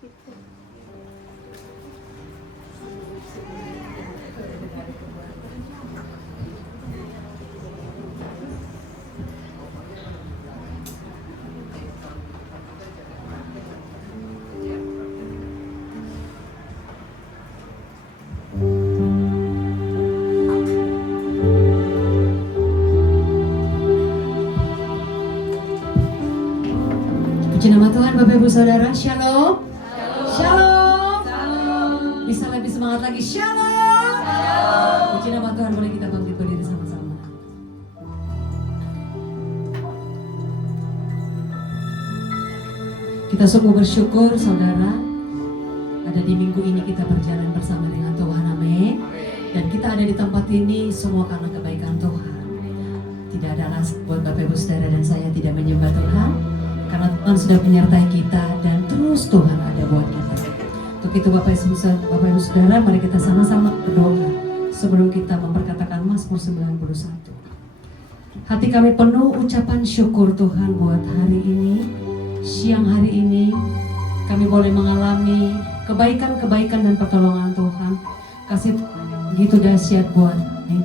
Puji nama Tuhan, Bapak Ibu Saudara. Shalom. Shalom. Shalom. Shalom. Bisa lebih semangat lagi. Shalom. Shalom. Puji nama Tuhan, boleh kita bangkit berdiri sama-sama. Kita sungguh bersyukur saudara, ada di minggu ini kita berjalan bersama dengan Tuhan. Amin. Dan kita ada di tempat ini semua karena kebaikan Tuhan. Tidak ada alasan buat Bapak Ibu Saudara dan saya tidak menyembah Tuhan, karena Tuhan sudah menyertai kita dan terus Tuhan ada buat kita. Untuk itu Bapak Ibu Saudara, mari kita sama-sama berdoa sebelum kita memperkatakan Mazmur 91. Hati kami penuh ucapan syukur Tuhan buat hari ini, siang hari ini kami boleh mengalami kebaikan-kebaikan dan pertolongan Tuhan. Kasih Tuhan yang begitu dahsyat buat kami.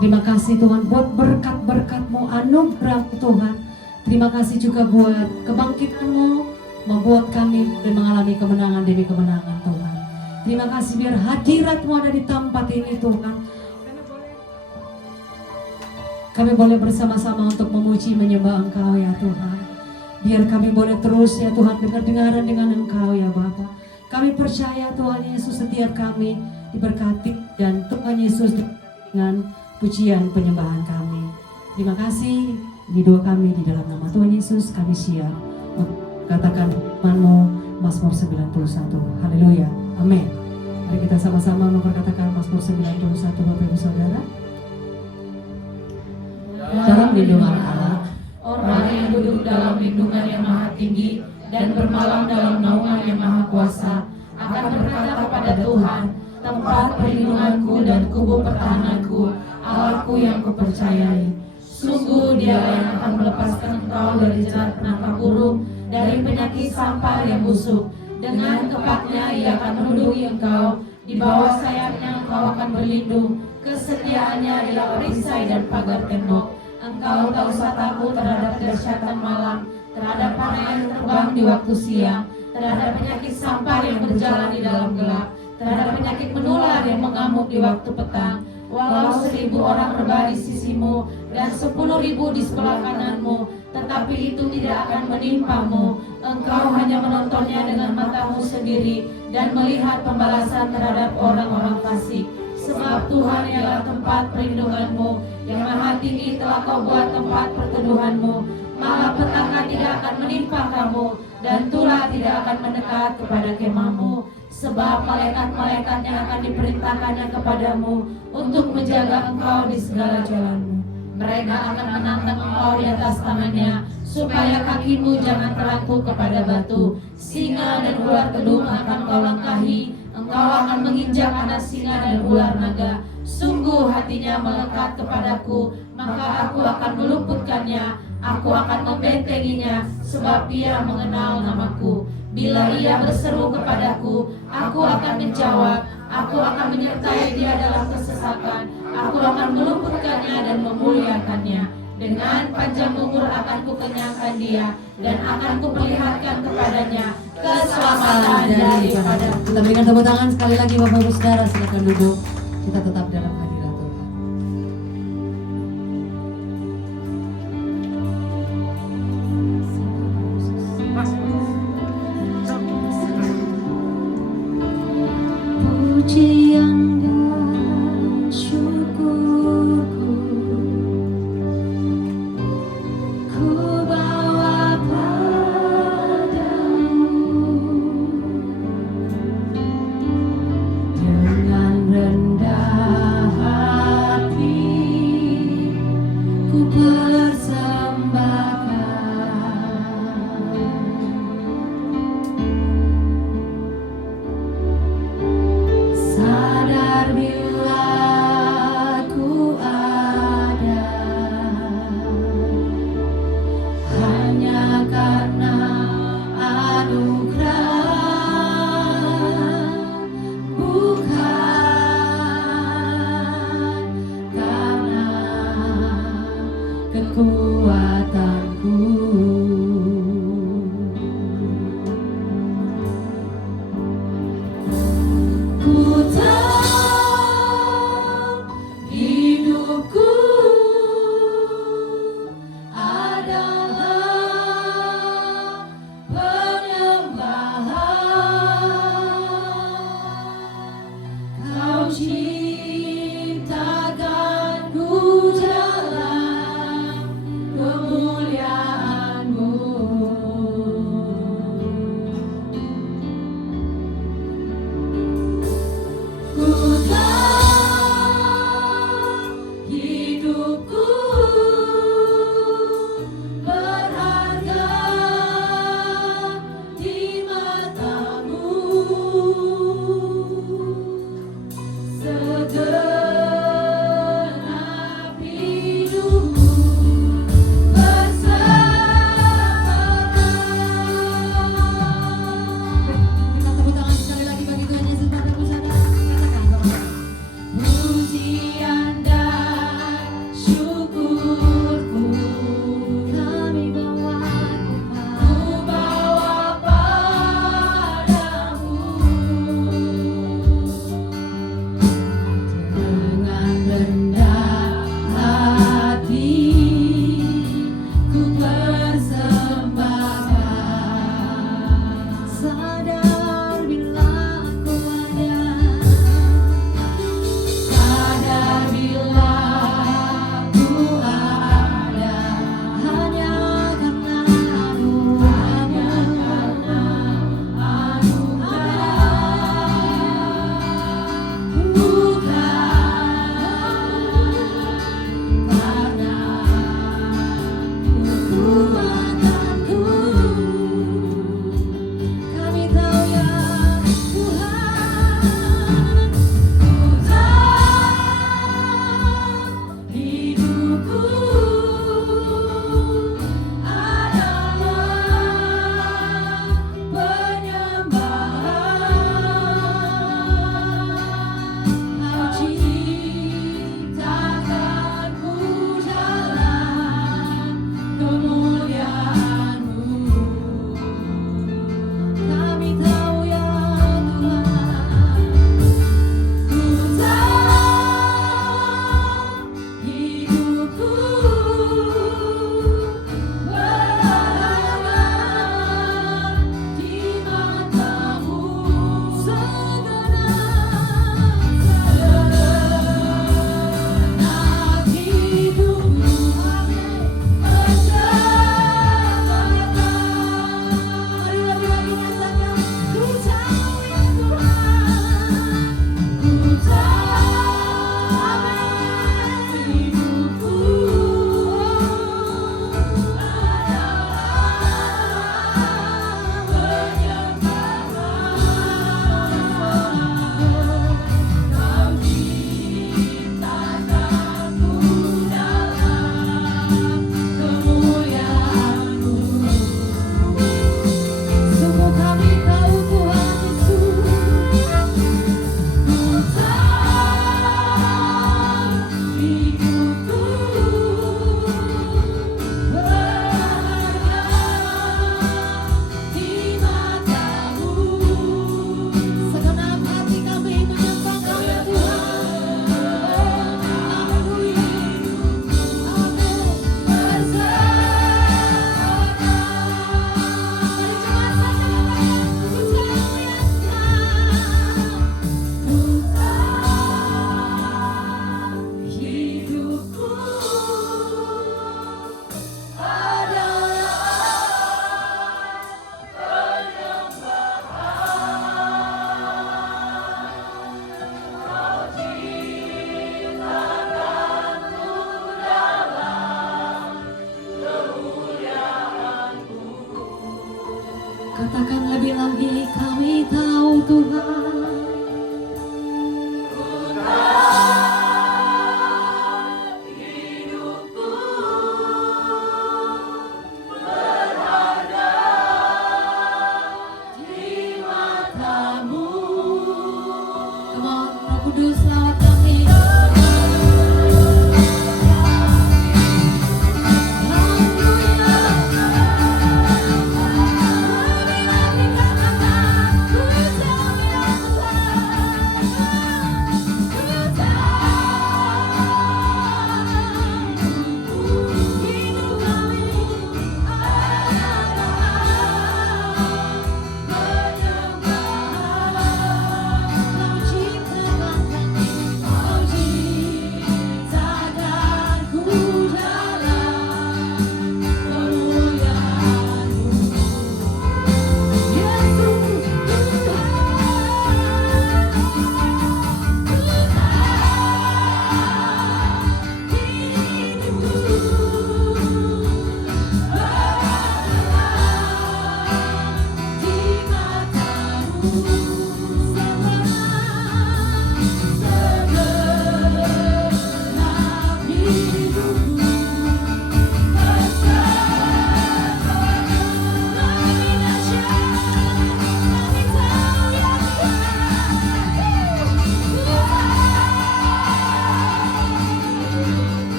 Terima kasih Tuhan buat berkat-berkat-Mu, anugerah Tuhan. Terima kasih juga buat kebangkitan-Mu, membuat kami mengalami kemenangan demi kemenangan Tuhan. Terima kasih biar hadirat-Mu ada di tempat ini Tuhan. Kami boleh bersama-sama untuk memuji menyembah Engkau ya Tuhan. Biar kami boleh terus ya Tuhan dengar-dengaran dengan Engkau ya Bapa. Kami percaya Tuhan Yesus setiap kami diberkati dan Tuhan Yesus dengan pujian penyembahan kami. Terima kasih. Ini doa kami di dalam nama Tuhan Yesus, kami siap katakan firman-Mu, Mazmur 91. Haleluya. Amin. Mari kita sama-sama memperkatakan Mazmur 91 Bapak Ibu Saudara. Dalam lindungan Allah, orang yang duduk dalam lindungan yang maha tinggi dan bermalam dalam naungan yang maha kuasa akan berkata kepada Tuhan, tempat perlindunganku dan kubu pertahananku, Allahku yang kupercayai. Sungguh Dia yang akan melepaskan engkau dari jerat penangkap burung, dari penyakit sampar yang busuk. Dengan tepatnya Ia akan melindungi engkau, di bawah sayapnya engkau akan berlindung. Kesetiaannya ialah perisai dan pagar tembok. Engkau tak usah takut terhadap dahsyatan malam, terhadap panah yang terbang di waktu siang, terhadap penyakit sampar yang berjalan di dalam gelap, terhadap penyakit menular yang mengamuk di waktu petang. Walau 1000 orang rebah di sisimu dan 10.000 di sebelah kananmu, tetapi itu tidak akan menimpamu. Engkau hanya menontonnya dengan matamu sendiri dan melihat pembalasan terhadap orang-orang fasik. Sebab Tuhan ialah tempat perlindunganmu, yang maha tinggi telah kau buat tempat perteduhanmu. Malapetaka tidak akan menimpa kamu, dan tulah tidak akan mendekat kepada kemahmu. Sebab malaikat-malaikatnya akan diperintahkannya kepadamu untuk menjaga engkau di segala jalanmu. Mereka akan menantang engkau di atas tangannya, supaya kakimu jangan terangkuk kepada batu. Singa dan ular kedung akan kau langkahi, engkau akan menginjak anak singa dan ular naga. Sungguh hatinya melekat kepadaku, maka aku akan meluputkannya. Aku akan membentenginya, sebab ia mengenal namaku. Bila ia berseru kepadaku, aku akan menjawab. Aku akan menyertai dia dalam kesesakan. Aku akan meluputkannya dan memuliakannya. Dengan panjang umur akan kukenyangkan dia, dan akan kuperlihatkan kepadanya keselamatan daripada. Kita berikan tepuk tangan sekali lagi Bapak Ibu Saudara, silakan duduk. Kita tetap dalam hadirat Tuhan. Pujian dan syukurku ku bawa padamu, dengan rendah Katakan lebih lagi, kami tahu Tuhan. Come on, Roh Kudus lawat kami.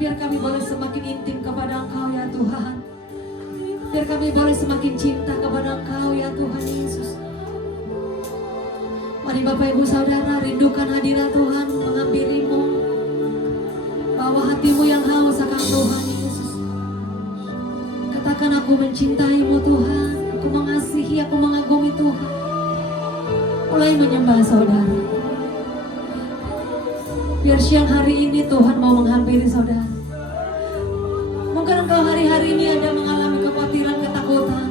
Biar kami boleh semakin intim kepada Engkau ya Tuhan. Biar kami boleh semakin cinta kepada Engkau ya Tuhan Yesus. Mari Bapak Ibu Saudara rindukan hadirat Tuhan, menghampirimu. Bawa hatimu yang haus akan Tuhan Yesus. Katakan, aku mencintaimu Tuhan, aku mengasihi, aku mengagumi Tuhan. Mulai menyembah saudara. Biar siang hari ini Tuhan mau menghampiri saudara. Mungkin engkau hari-hari ini ada mengalami kekhawatiran, ketakutan.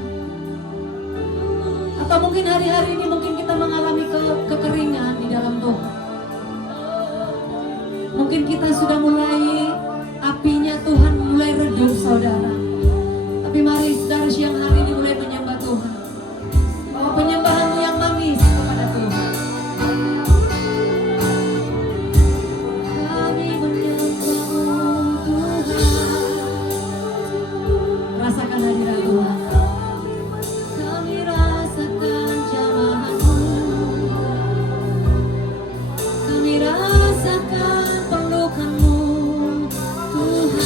Atau mungkin hari-hari ini mungkin kita mengalami kekeringan di dalam Tuhan. kita sudah mulai, apinya Tuhan mulai redup saudara. Tapi mari saudara siang hari ini mulai menyembah Tuhan. Bawa penyembahanmu yang manis kepada Tuhan. Kami menyembah Tuhan. Rasakan hadirat Tuhan. Kami rasakan jamahanmu. Kami rasakan pelukanmu Tuhan.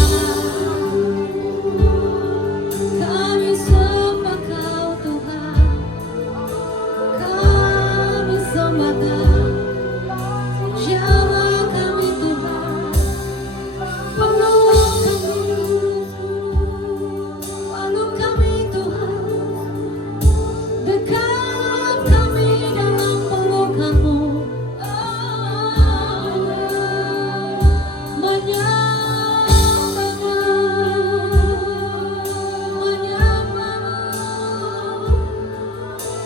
Kami sembah Kau Tuhan. Kami sembah Kau. Jamah kami Tuhan. Peluk kami Tuhan. Dekat kami dalam pelukanmu.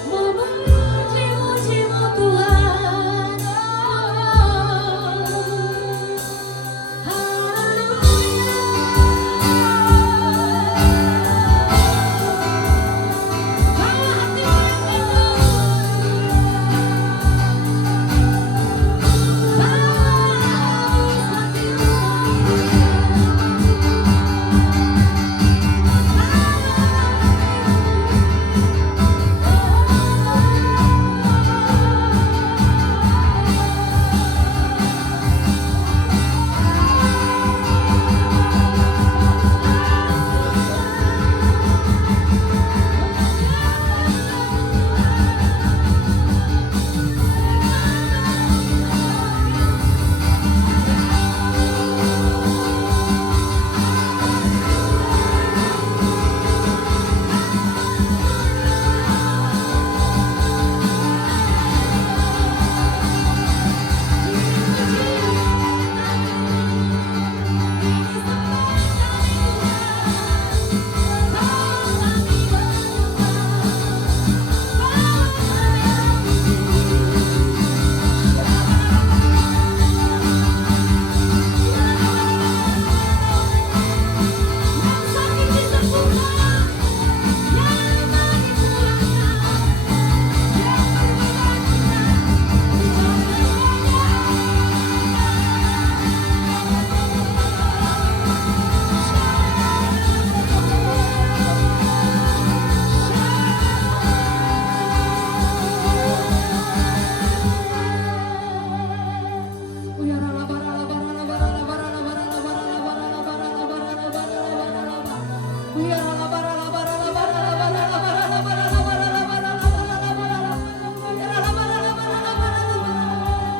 Memuji-mujimu Tuhan.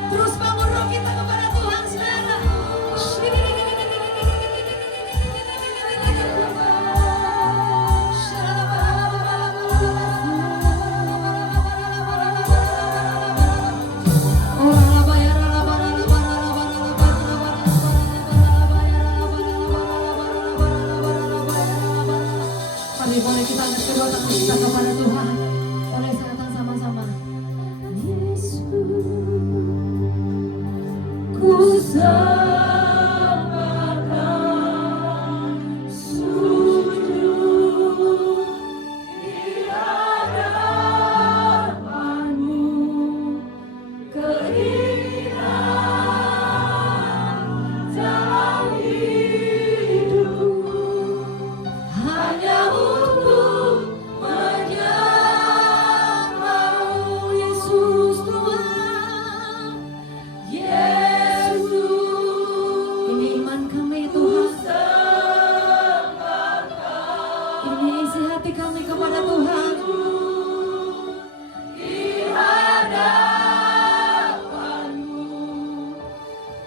Terus bangun roh kita kepada Tuhan, saudara. Boleh kita angkat kedua tangan kita kepada Tuhan. Boleh saya sama-sama. Yesus, ku sembahkan sujud di hadapan-Mu, keinginan dalam hidupku hanya untuk menyembah-Mu, Yesus Tuhan. Yesus, ini iman kami Tuhan. Ini isi hati kami kepada Tuhan. Di hadapan-Mu,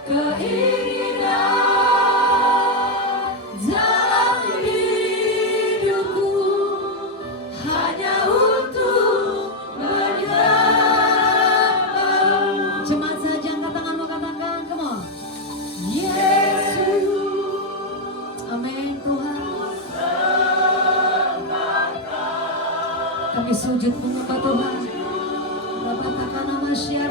keinginan dalam hidupku hanya untuk menyembah-Mu. Jemaat saja angkat tanganmu, katakan, come on. Yesus, amin Tuhan. Kami sujud menyembah Tuhan. Katakan nama syiar.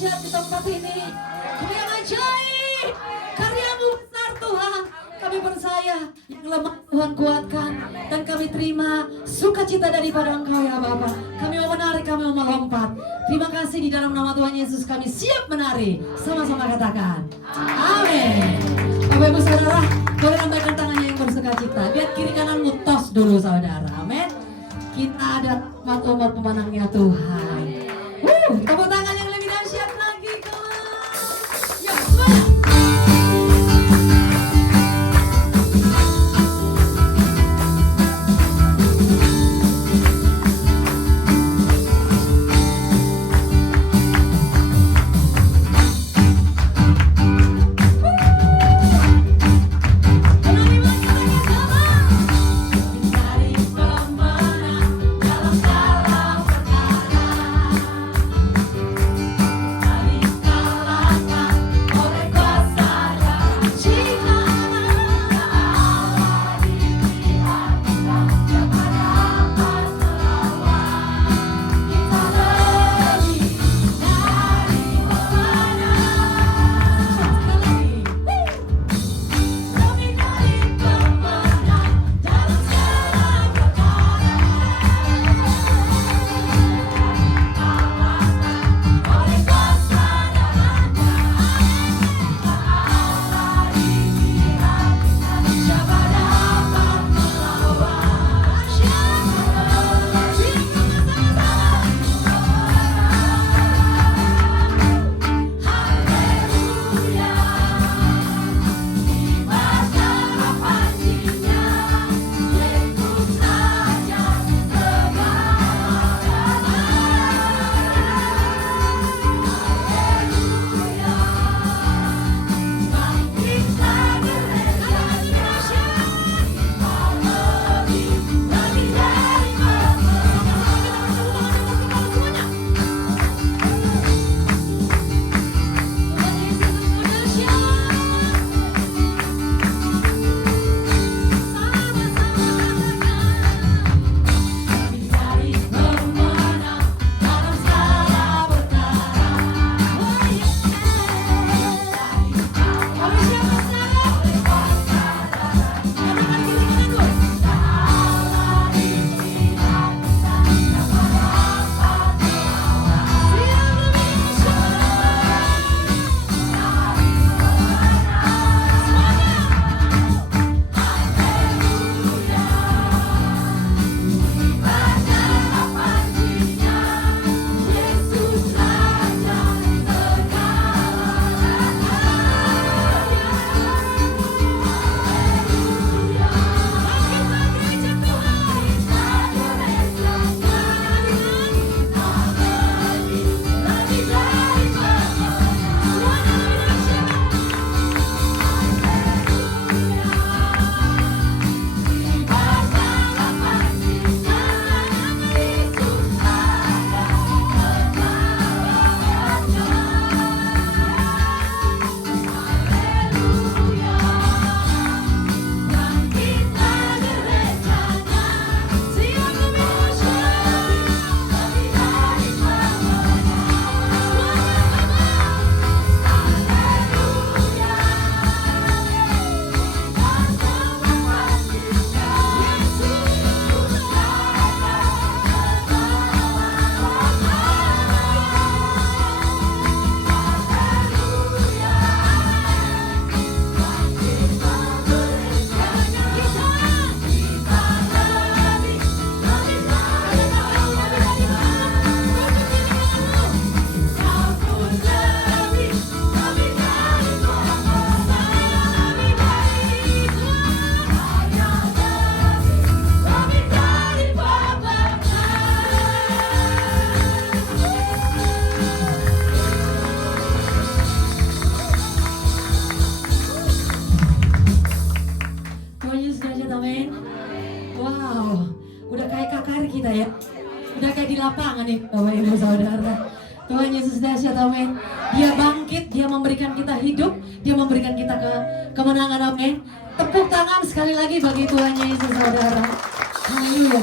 dahsyat di tempat ini. Kami yang ajaib, karyamu besar Tuhan. Kami percaya yang lemah Tuhan kuatkan. Dan kami terima sukacita daripada Engkau ya Bapa. Kami mau menari, kami mau melompat. Terima kasih di dalam nama Tuhan Yesus kami siap menari. Sama-sama katakan amin. Bapak Ibu Saudara, boleh lambaikan tangannya yang bersukacita. Lihat kiri kananmu tos dulu saudara. Amin. Kita ada umat pemenangnya Tuhan. Tepuk tangan yang lebih dahsyat lagi kelas. Ya, semuanya. lapangan nih Bapak Ibu Saudara. Tuhan Yesus dahsyat, amin. Dia bangkit, dia memberikan kita hidup, dia memberikan kita kemenangan, amin. Tepuk tangan sekali lagi bagi Tuhan Yesus Saudara. Haleluya.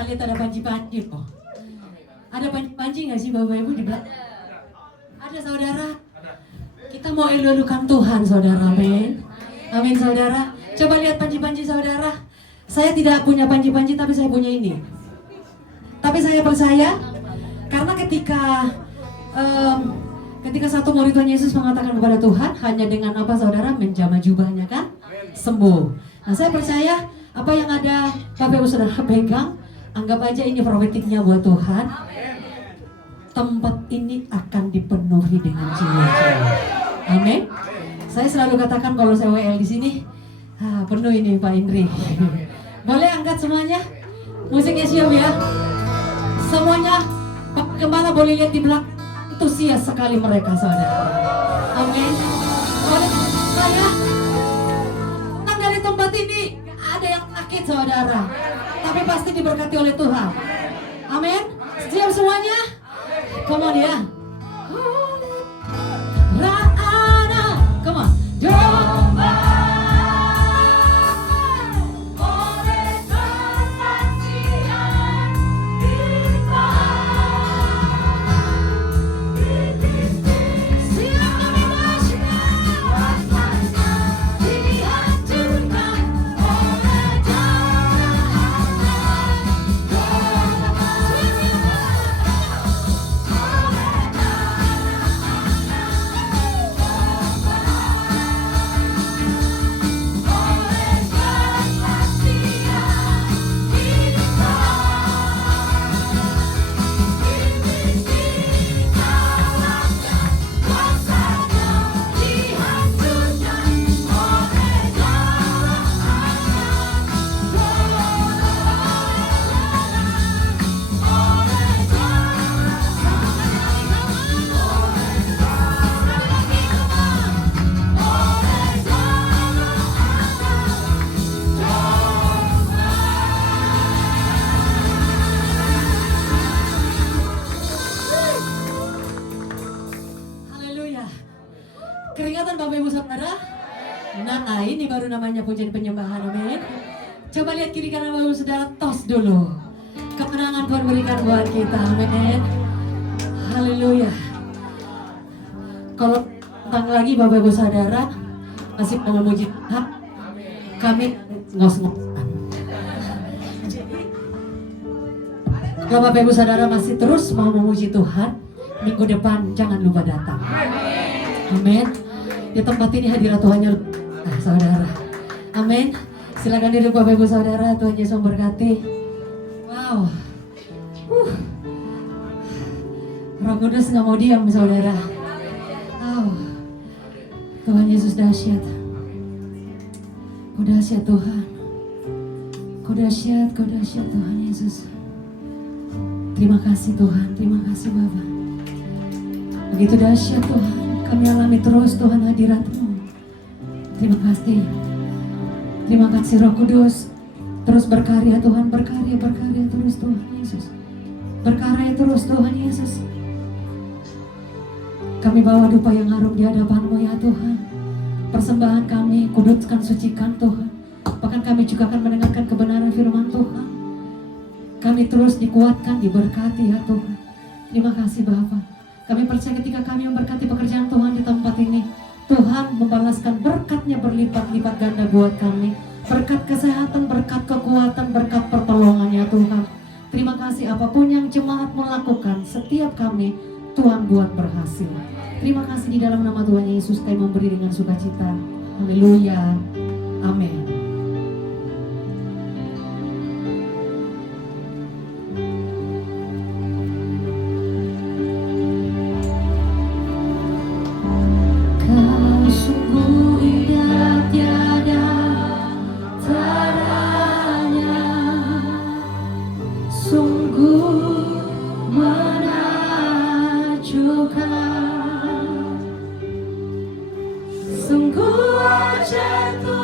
tak lihat ada panci-panci kok. Ada panci-panci nggak sih Bapak Ibu di belakang? Ada saudara. Kita mau elulukan Tuhan saudara, amin. Amin saudara. Coba lihat panci-panci saudara. Saya tidak punya panci-panci tapi saya punya ini. Tapi saya percaya karena ketika satu murid Tuhan Yesus mengatakan kepada Tuhan, hanya dengan apa saudara? Menjamah jubahnya kan? Sembuh. Nah saya percaya apa yang ada Bapak Ibu Saudara pegang, anggap aja ini profetiknya buat Tuhan. Tempat ini akan dipenuhi dengan jiwa-jiwa. Amin. Saya selalu katakan kalau saya WL di sini, penuh ini Pak Indri. Boleh angkat semuanya? Musiknya siap ya. Semuanya, Pak Gembala boleh lihat di belakang. Antusias sekali mereka saudara. Amin. Boleh saya dari tempat ini ada yang sakit saudara, tapi pasti diberkati oleh Tuhan. Amin. Siap semuanya? Come on ya. Ra'ana, come on. Coba oleh kesaksian kita. Siapa bebasnya kuasanya dihancurkan oleh darah Keringatan Bapak Ibu Saudara. Nah ini baru namanya pujian penyembahan, amin. Coba lihat kiri kanan Bapak Ibu Saudara, tos dulu. Kemenangan Tuhan berikan buat kita, amin. Haleluya. Kalau tentang lagi Bapak Ibu Saudara masih mau memuji Tuhan, kami ngos-ngosan. Kalau Bapak Ibu Saudara masih terus mau memuji Tuhan, minggu depan jangan lupa datang. Amin. Di tempat ini hadirat Tuhannya saudara. Amin. Silakan duduk Bapak Ibu Saudara. Tuhan Yesus memberkati. Wow. Roh Kudus nggak mau diam saudara. Tuhan Yesus dahsyat. Kau dahsyat Tuhan. Kau dahsyat Tuhan Yesus. Terima kasih Tuhan. Terima kasih Bapa. Begitu dahsyat Tuhan. Kami alami terus Tuhan hadirat-Mu. Terima kasih. Terima kasih Roh Kudus. Terus berkarya Tuhan, berkarya terus Tuhan Yesus. Berkarya terus Tuhan Yesus. Kami bawa dupa yang harum di hadapan-Mu ya Tuhan. Persembahan kami, kuduskan, sucikan Tuhan. Bahkan kami juga akan mendengarkan kebenaran firman Tuhan. Kami terus dikuatkan, diberkati ya Tuhan. Terima kasih Bapa. Kami percaya ketika kami memberkati pekerjaan Tuhan di tempat ini, Tuhan membalaskan berkat-Nya berlipat-lipat ganda buat kami. Berkat kesehatan, berkat kekuatan, berkat pertolongan ya Tuhan. Terima kasih apapun yang jemaat melakukan, setiap kami Tuhan buat berhasil. Terima kasih di dalam nama Tuhan Yesus kami memberi dengan sukacita. Haleluya. Amin. Sungguh ajaib.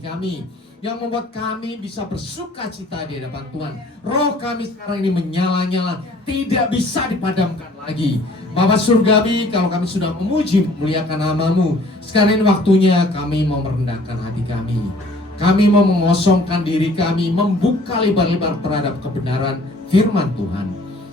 kami, yang membuat kami bisa bersuka cita di hadapan Tuhan. Roh kami sekarang ini menyala-nyala, tidak bisa dipadamkan lagi. Bapa Surgawi, kalau kami sudah memuji, memuliakan nama-Mu, sekarang ini waktunya kami mau merendahkan hati kami. Kami mau mengosongkan diri kami, membuka lebar-lebar terhadap kebenaran firman Tuhan.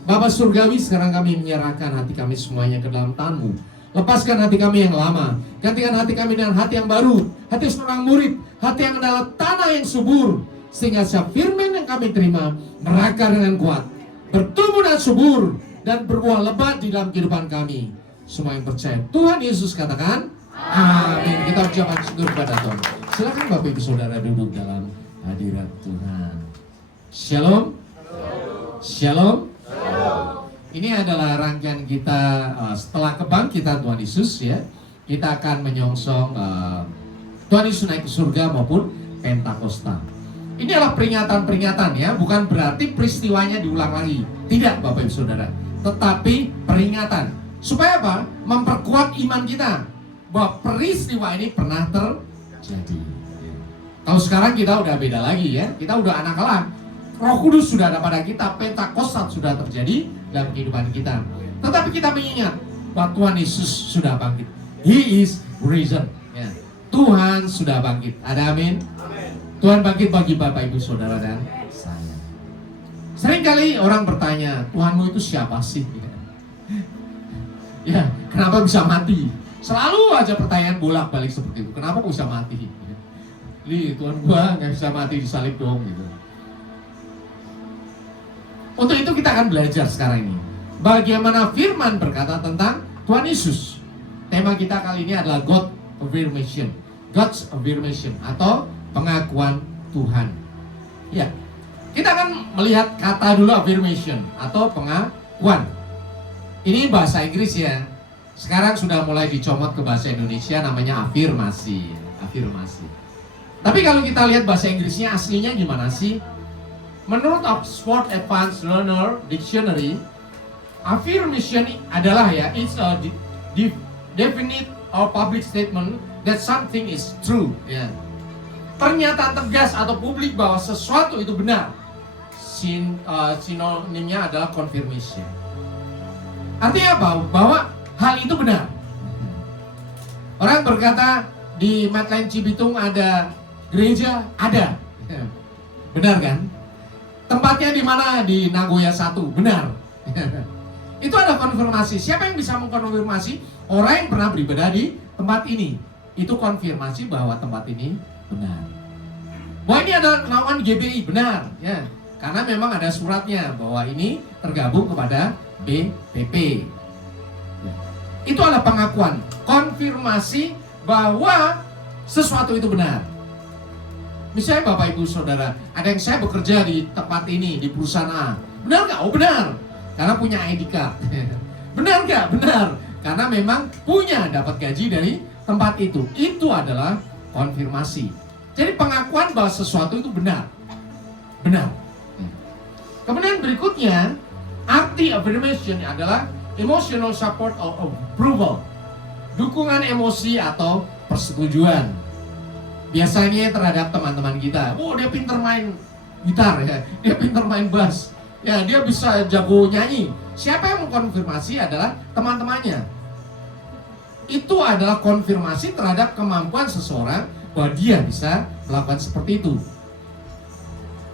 Bapa Surgawi, sekarang kami menyerahkan hati kami semuanya ke dalam tangan-Mu. Lepaskan hati kami yang lama, gantikan hati kami dengan hati yang baru, hati seorang murid, hati yang adalah tanah yang subur, sehingga setiap firman yang kami terima merakar dengan kuat, bertumbuh dan subur, dan berbuah lebat di dalam kehidupan kami. Semua yang percaya Tuhan Yesus katakan amin. Kita ucapkan syukur kepada Tuhan. Silakan Bapak Ibu Saudara duduk dalam hadirat Tuhan. Shalom. Shalom. Ini adalah rangkaian kita setelah kebangkitan Tuhan Yesus, ya. Kita akan menyongsong Tuhan Yesus naik ke surga maupun Pentakosta. Ini adalah peringatan-peringatan, ya, bukan berarti peristiwanya diulang lagi. Tidak, Bapak Ibu Saudara. Tetapi peringatan. Supaya apa? Memperkuat iman kita bahwa peristiwa ini pernah terjadi. Kalau sekarang kita udah beda lagi, ya. Kita udah anak Allah. Roh Kudus sudah ada pada kita, Pentakosta sudah terjadi dalam kehidupan kita. Tetapi kita mengingat bahwa Tuhan Yesus sudah bangkit. He is risen. Ya. Tuhan sudah bangkit. Ada amin? Amin. Tuhan bangkit bagi Bapak Ibu Saudara dan saya. Seringkali orang bertanya, Tuhanmu itu siapa sih? Ya, kenapa bisa mati? Selalu aja pertanyaan bolak-balik seperti itu. Kenapa kok bisa mati? Tuhan gua nggak bisa mati disalib dong gitu. Untuk itu kita akan belajar sekarang ini bagaimana firman berkata tentang Tuhan Yesus. Tema kita kali ini adalah God's affirmation atau pengakuan Tuhan. Ya, kita akan melihat kata dulu affirmation atau pengakuan. Ini bahasa Inggris, ya. Sekarang sudah mulai dicomot ke bahasa Indonesia, namanya afirmasi. Tapi kalau kita lihat bahasa Inggrisnya aslinya gimana sih? Menurut Oxford Advanced Learner Dictionary, affirmation adalah, ya, it's a definite or public statement that something is true. Ya. Pernyataan tegas atau publik bahwa sesuatu itu benar. Sinonimnya adalah confirmation. Artinya apa? Bahwa hal itu benar. Orang berkata di Matlain Cibitung ada gereja, ada. Benar kan? Tempatnya di mana? Di Nagoya 1, benar. Itu ada konfirmasi. Siapa yang bisa mengkonfirmasi? Orang yang pernah beribadah di tempat ini. Itu konfirmasi bahwa tempat ini benar. Bahwa ini adalah naungan GBI, benar, ya. Karena memang ada suratnya bahwa ini tergabung kepada BPP. Ya. Itu adalah pengakuan, konfirmasi bahwa sesuatu itu benar. Misalnya Bapak Ibu Saudara, ada yang saya bekerja di tempat ini, di perusahaan A. Benar nggak? Oh benar, karena punya ID card. Benar nggak? Benar, karena memang punya dapat gaji dari tempat itu. Itu adalah konfirmasi. Jadi pengakuan bahwa sesuatu itu benar. Benar. Kemudian berikutnya, arti affirmation adalah emotional support or approval. Dukungan emosi atau persetujuan. Biasanya terhadap teman-teman kita, oh dia pinter main gitar, ya, dia pinter main bass, ya dia bisa jago nyanyi. Siapa yang mengkonfirmasi adalah teman-temannya. Itu adalah konfirmasi terhadap kemampuan seseorang bahwa dia bisa melakukan seperti itu.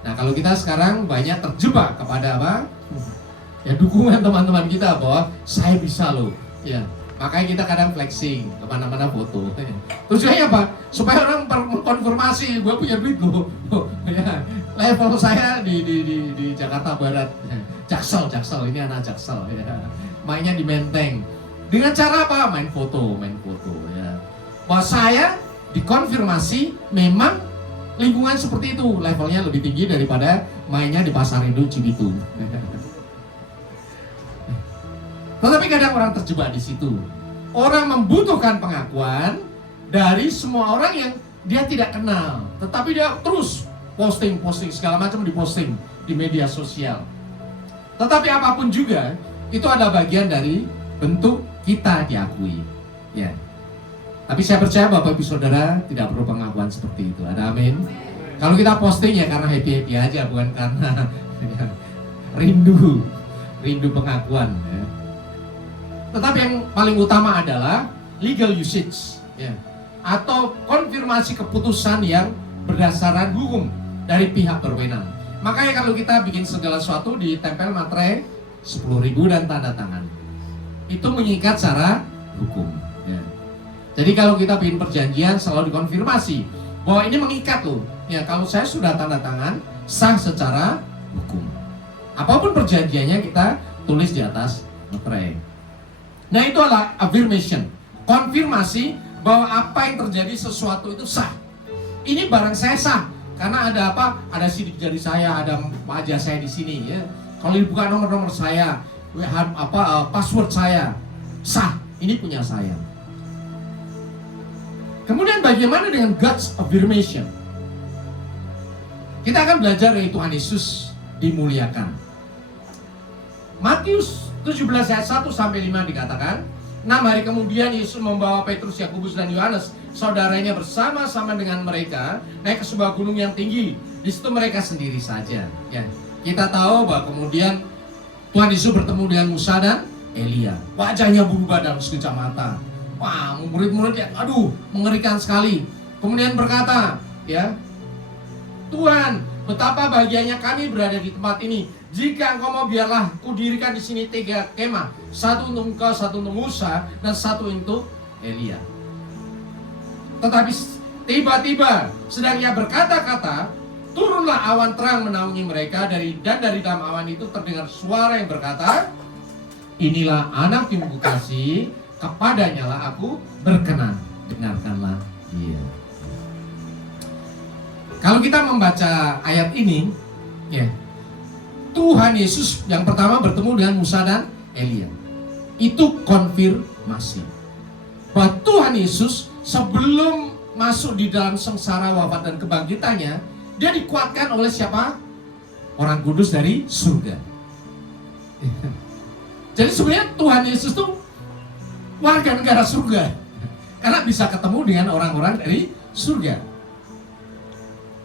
Nah, kalau kita sekarang banyak terjebak kepada apa? Ya dukungan teman-teman kita bahwa saya bisa loh, ya. Makanya kita kadang flexing kemana-mana foto. Tujuannya apa? Supaya orang mengkonfirmasi gue punya duit loh. Ya, level saya di Jakarta Barat. Jaksel ini anak Jaksel. Ya. Mainnya di Menteng. Dengan cara apa? Main foto. Ya. Bahwa saya dikonfirmasi memang lingkungan seperti itu, levelnya lebih tinggi daripada mainnya di Pasar Indo Cibitung. Tetapi kadang orang terjebak di situ. Orang membutuhkan pengakuan dari semua orang yang dia tidak kenal, tetapi dia terus posting segala macam diposting di media sosial. Tetapi apapun juga itu ada bagian dari bentuk kita diakui. Ya. Tapi saya percaya Bapak Ibu Saudara tidak perlu pengakuan seperti itu. Ada amin? Kalau kita posting ya karena happy-happy aja, bukan karena rindu pengakuan ya. Tetapi yang paling utama adalah legal usage ya, atau konfirmasi keputusan yang berdasarkan hukum dari pihak berwenang. Makanya kalau kita bikin segala sesuatu ditempel materai 10.000 dan tanda tangan, itu mengikat secara hukum ya. Jadi kalau kita bikin perjanjian selalu dikonfirmasi bahwa ini mengikat loh ya, kalau saya sudah tanda tangan sah secara hukum. Apapun perjanjiannya kita tulis di atas materai. Nah itu adalah affirmation, konfirmasi bahwa apa yang terjadi sesuatu itu sah. Ini barang saya sah karena ada apa? Ada sidik jari saya, ada wajah saya di sini ya. Kalau dibuka nomor-nomor saya, password saya, sah. Ini punya saya. Kemudian bagaimana dengan God's affirmation? Kita akan belajar dari Tuhan Yesus dimuliakan. Matius 17 ayat 1 sampai 5 dikatakan, 6 hari kemudian Yesus membawa Petrus, Yakobus dan Yohanes, saudaranya bersama-sama dengan mereka naik ke sebuah gunung yang tinggi. Di situ mereka sendiri saja. Ya, kita tahu bahwa kemudian Tuhan Yesus bertemu dengan Musa dan Elia. Wajahnya berubah dalam sekejap mata. Wah, murid-murid ya, aduh, mengerikan sekali. Kemudian berkata, ya, Tuhan, betapa bahagianya kami berada di tempat ini. Jika engkau mau, biarlah kudirikan di sini 3 kemah, satu untuk engkau, satu untuk Musa, dan satu untuk Elia. Tetapi tiba-tiba sedang ia berkata-kata, turunlah awan terang menaungi mereka, dan dari dalam awan itu terdengar suara yang berkata, inilah anak yang kukasihi, kepadanya lah aku berkenan, dengarkanlah dia. Kalau kita membaca ayat ini, ya, Tuhan Yesus yang pertama bertemu dengan Musa dan Elia. Itu konfirmasi bahwa Tuhan Yesus sebelum masuk di dalam sengsara, wafat dan kebangkitannya, dia dikuatkan oleh siapa? Orang kudus dari surga. Jadi sebenarnya Tuhan Yesus itu warga negara surga, karena bisa ketemu dengan orang-orang dari surga.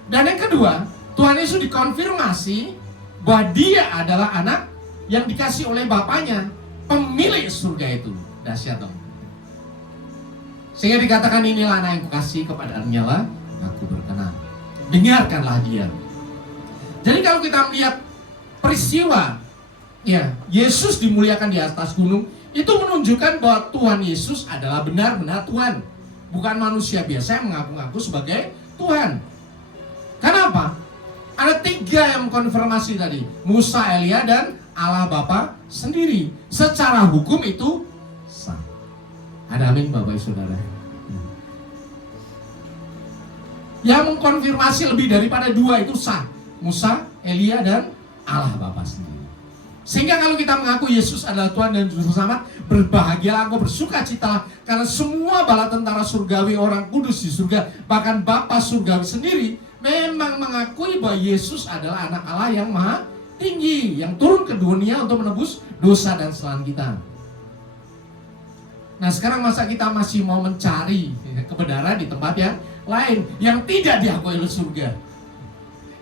Dan yang kedua, Tuhan Yesus dikonfirmasi bahwa dia adalah anak yang dikasih oleh Bapaknya, pemilik surga itu. Dahsyat dong. Sehingga dikatakan inilah anak yang kukasihi, kepadanya lah aku berkenan, dengarkanlah dia. Jadi kalau kita melihat peristiwa ya, Yesus dimuliakan di atas gunung, itu menunjukkan bahwa Tuhan Yesus adalah benar-benar Tuhan, bukan manusia biasa yang mengaku-ngaku sebagai Tuhan. Kenapa? Ada 3 yang konfirmasi tadi, Musa, Elia, dan Allah Bapa sendiri. Secara hukum itu sah. Ada amin Bapak Ibu Saudara. Yang mengkonfirmasi lebih daripada 2 itu sah, Musa, Elia, dan Allah Bapa sendiri. Sehingga kalau kita mengaku Yesus adalah Tuhan dan Juru Selamat, berbahagialah engkau, bersukacitalah, karena semua bala tentara surgawi, orang kudus di surga, bahkan Bapa surgawi sendiri memang mengakui bahwa Yesus adalah anak Allah yang maha tinggi, yang turun ke dunia untuk menebus dosa dan kesalahan kita. Nah sekarang masa kita masih mau mencari kebenaran di tempat yang lain, yang tidak diakui oleh surga,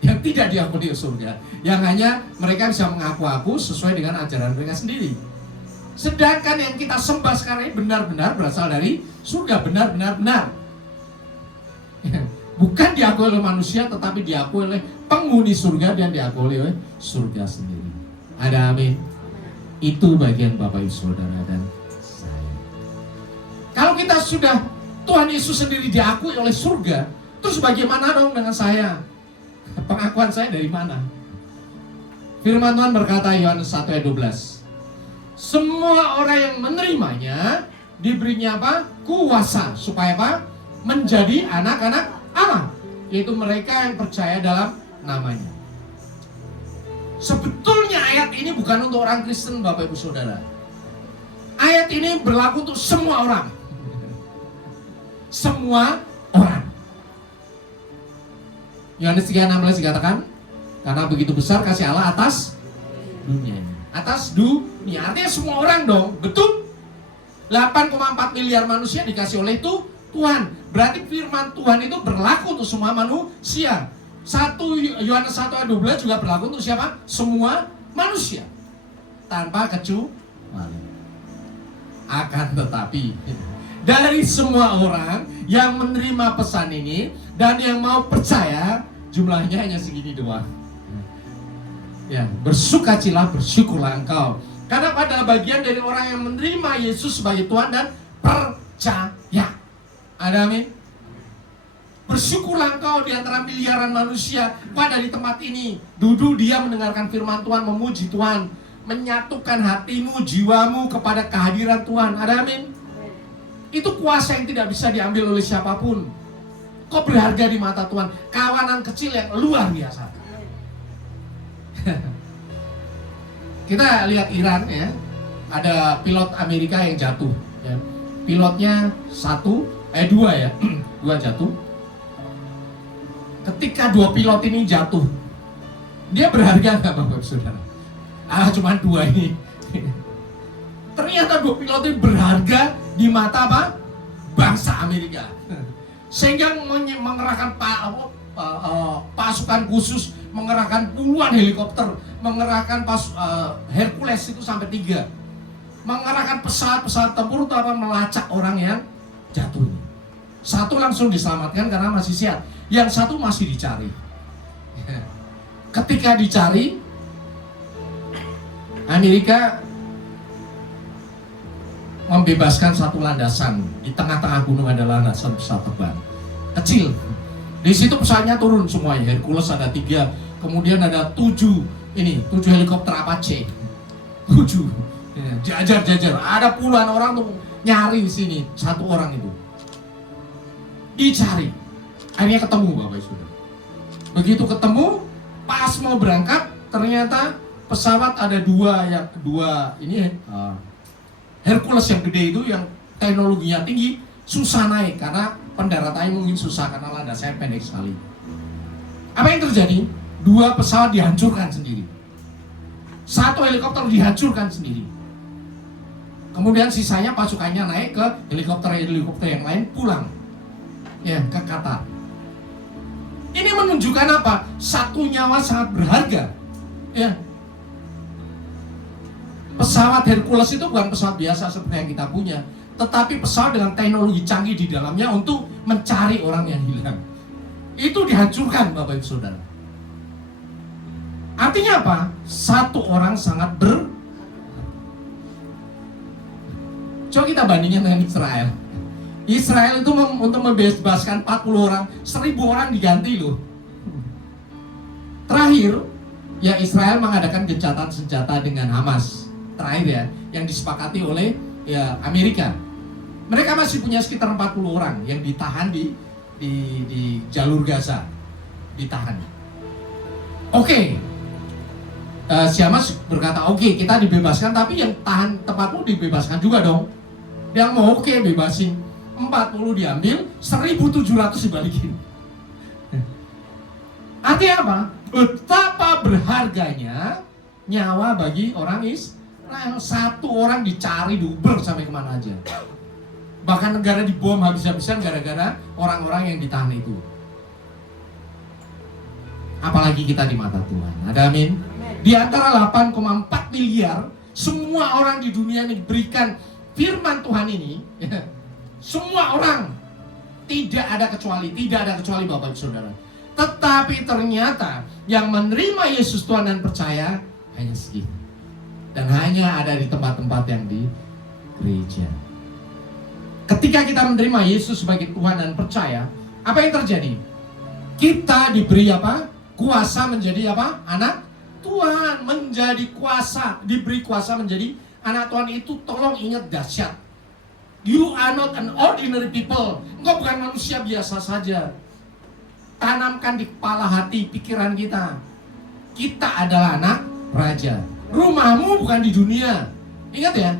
yang tidak diakui oleh surga, yang hanya mereka bisa mengaku-aku sesuai dengan ajaran mereka sendiri. Sedangkan yang kita sembah sekarang ini benar-benar berasal dari surga, benar-benar. Bukan diakui oleh manusia, tetapi diakui oleh penghuni surga dan diakui oleh surga sendiri. Ada amin? Itu bagian Bapak Ibu Saudara dan saya. Kalau kita sudah, Tuhan Yesus sendiri diakui oleh surga, terus bagaimana dong dengan saya? Pengakuan saya dari mana? Firman Tuhan berkata, Yohanes 1 ayat 12, semua orang yang menerimanya diberinya apa? Kuasa, supaya apa? Menjadi anak-anak Allah, yaitu mereka yang percaya dalam namanya. Sebetulnya ayat ini bukan untuk orang Kristen Bapak Ibu Saudara. Ayat ini berlaku untuk semua orang. Semua orang. Yohanes 3:16 dikatakan, karena begitu besar kasih Allah atas dunia ini. Atas dunia, artinya semua orang dong, betul? 8,4 miliar manusia dikasih oleh itu Tuhan. Berarti firman Tuhan itu berlaku untuk semua manusia. 1 Yohanes 1 ayat 12 juga berlaku untuk siapa? Semua manusia. Tanpa kecuali. Akan tetapi dari semua orang yang menerima pesan ini dan yang mau percaya, jumlahnya hanya segini doang. Ya, bersukacitalah, bersyukurlah engkau. Karena pada bagian dari orang yang menerima Yesus sebagai Tuhan dan percaya. Ada amin? Bersyukurlah engkau di antara miliaran manusia pada di tempat ini. Duduk dia mendengarkan firman Tuhan, memuji Tuhan, menyatukan hatimu, jiwamu kepada kehadiran Tuhan. Ada amin? Itu kuasa yang tidak bisa diambil oleh siapapun. Kau berharga di mata Tuhan. Kawanan kecil yang luar biasa. Kita lihat Iran ya, ada pilot Amerika yang jatuh ya. Pilotnya dua ya, dua jatuh. Ketika dua pilot ini jatuh, dia berharga nggak Bapak Saudara? Cuma dua ini. Ternyata dua pilot ini berharga di mata apa? Bangsa Amerika. Sehingga mengerahkan pasukan khusus, mengerahkan puluhan helikopter, mengerahkan Hercules itu sampai 3, mengerahkan pesawat-pesawat tempur untuk melacak orang yang jatuh ini. Satu langsung diselamatkan karena masih sehat, yang satu masih dicari. Ketika dicari, Amerika membebaskan satu landasan di tengah-tengah gunung, ada landasan pesawat terbang kecil. Di situ pesawatnya turun semuanya. Hercules ada 3, kemudian ada 7 helikopter Apache. 7, jajar-jajar. Ada puluhan orang tuh nyari di sini, satu orang itu dicari. Akhirnya ketemu Bapak Ibu. Begitu ketemu, pas mau berangkat, ternyata pesawat ada dua Hercules yang gede itu, yang teknologinya tinggi, susah naik karena pendaratannya mungkin susah karena landasannya pendek sekali. Apa yang terjadi? 2 pesawat dihancurkan sendiri. 1 helikopter dihancurkan sendiri. Kemudian sisanya pasukannya naik ke helikopter yang lain, pulang ya ke Qatar. Ini menunjukkan apa? Satu nyawa sangat berharga. Ya. Pesawat Hercules itu bukan pesawat biasa seperti yang kita punya, tetapi pesawat dengan teknologi canggih di dalamnya untuk mencari orang yang hilang. Itu dihancurkan Bapak Ibu Saudara. Artinya apa? Satu orang sangat Coba kita bandingkan dengan Israel. Israel itu untuk membebaskan 40 orang, 1000 orang diganti loh. Terakhir, ya Israel mengadakan gencatan senjata dengan Hamas. Terakhir ya, yang disepakati oleh ya Amerika. Mereka masih punya sekitar 40 orang yang ditahan di jalur Gaza. Ditahan. Oke. Si Hamas berkata, oke, kita dibebaskan, tapi yang tahan tempat lu dibebaskan juga dong. Yang mau oke, bebasin. 40 diambil, 1.700 dibalikin. Artinya apa? Betapa berharganya nyawa bagi orang Israel. Satu orang dicari, diuber sampai kemana aja. Bahkan negara dibom habis-habisan gara-gara orang-orang yang ditahan itu. Apalagi kita di mata Tuhan. Ada amin? Di antara 8,4 miliar, semua orang di dunia ini diberikan firman Tuhan ini. Semua orang, tidak ada kecuali Bapak Ibu Saudara. Tetapi ternyata yang menerima Yesus Tuhan dan percaya hanya sedikit. Dan hanya ada di tempat-tempat yang di gereja. Ketika kita menerima Yesus sebagai Tuhan dan percaya, apa yang terjadi? Kita diberi apa? Kuasa menjadi apa? Anak Tuhan, menjadi kuasa, diberi kuasa menjadi anak Tuhan. Itu tolong ingat dahsyat. You are not an ordinary people. Engkau bukan manusia biasa saja. Tanamkan di kepala hati, pikiran kita. Kita adalah anak raja. Rumahmu bukan di dunia. Ingat ya,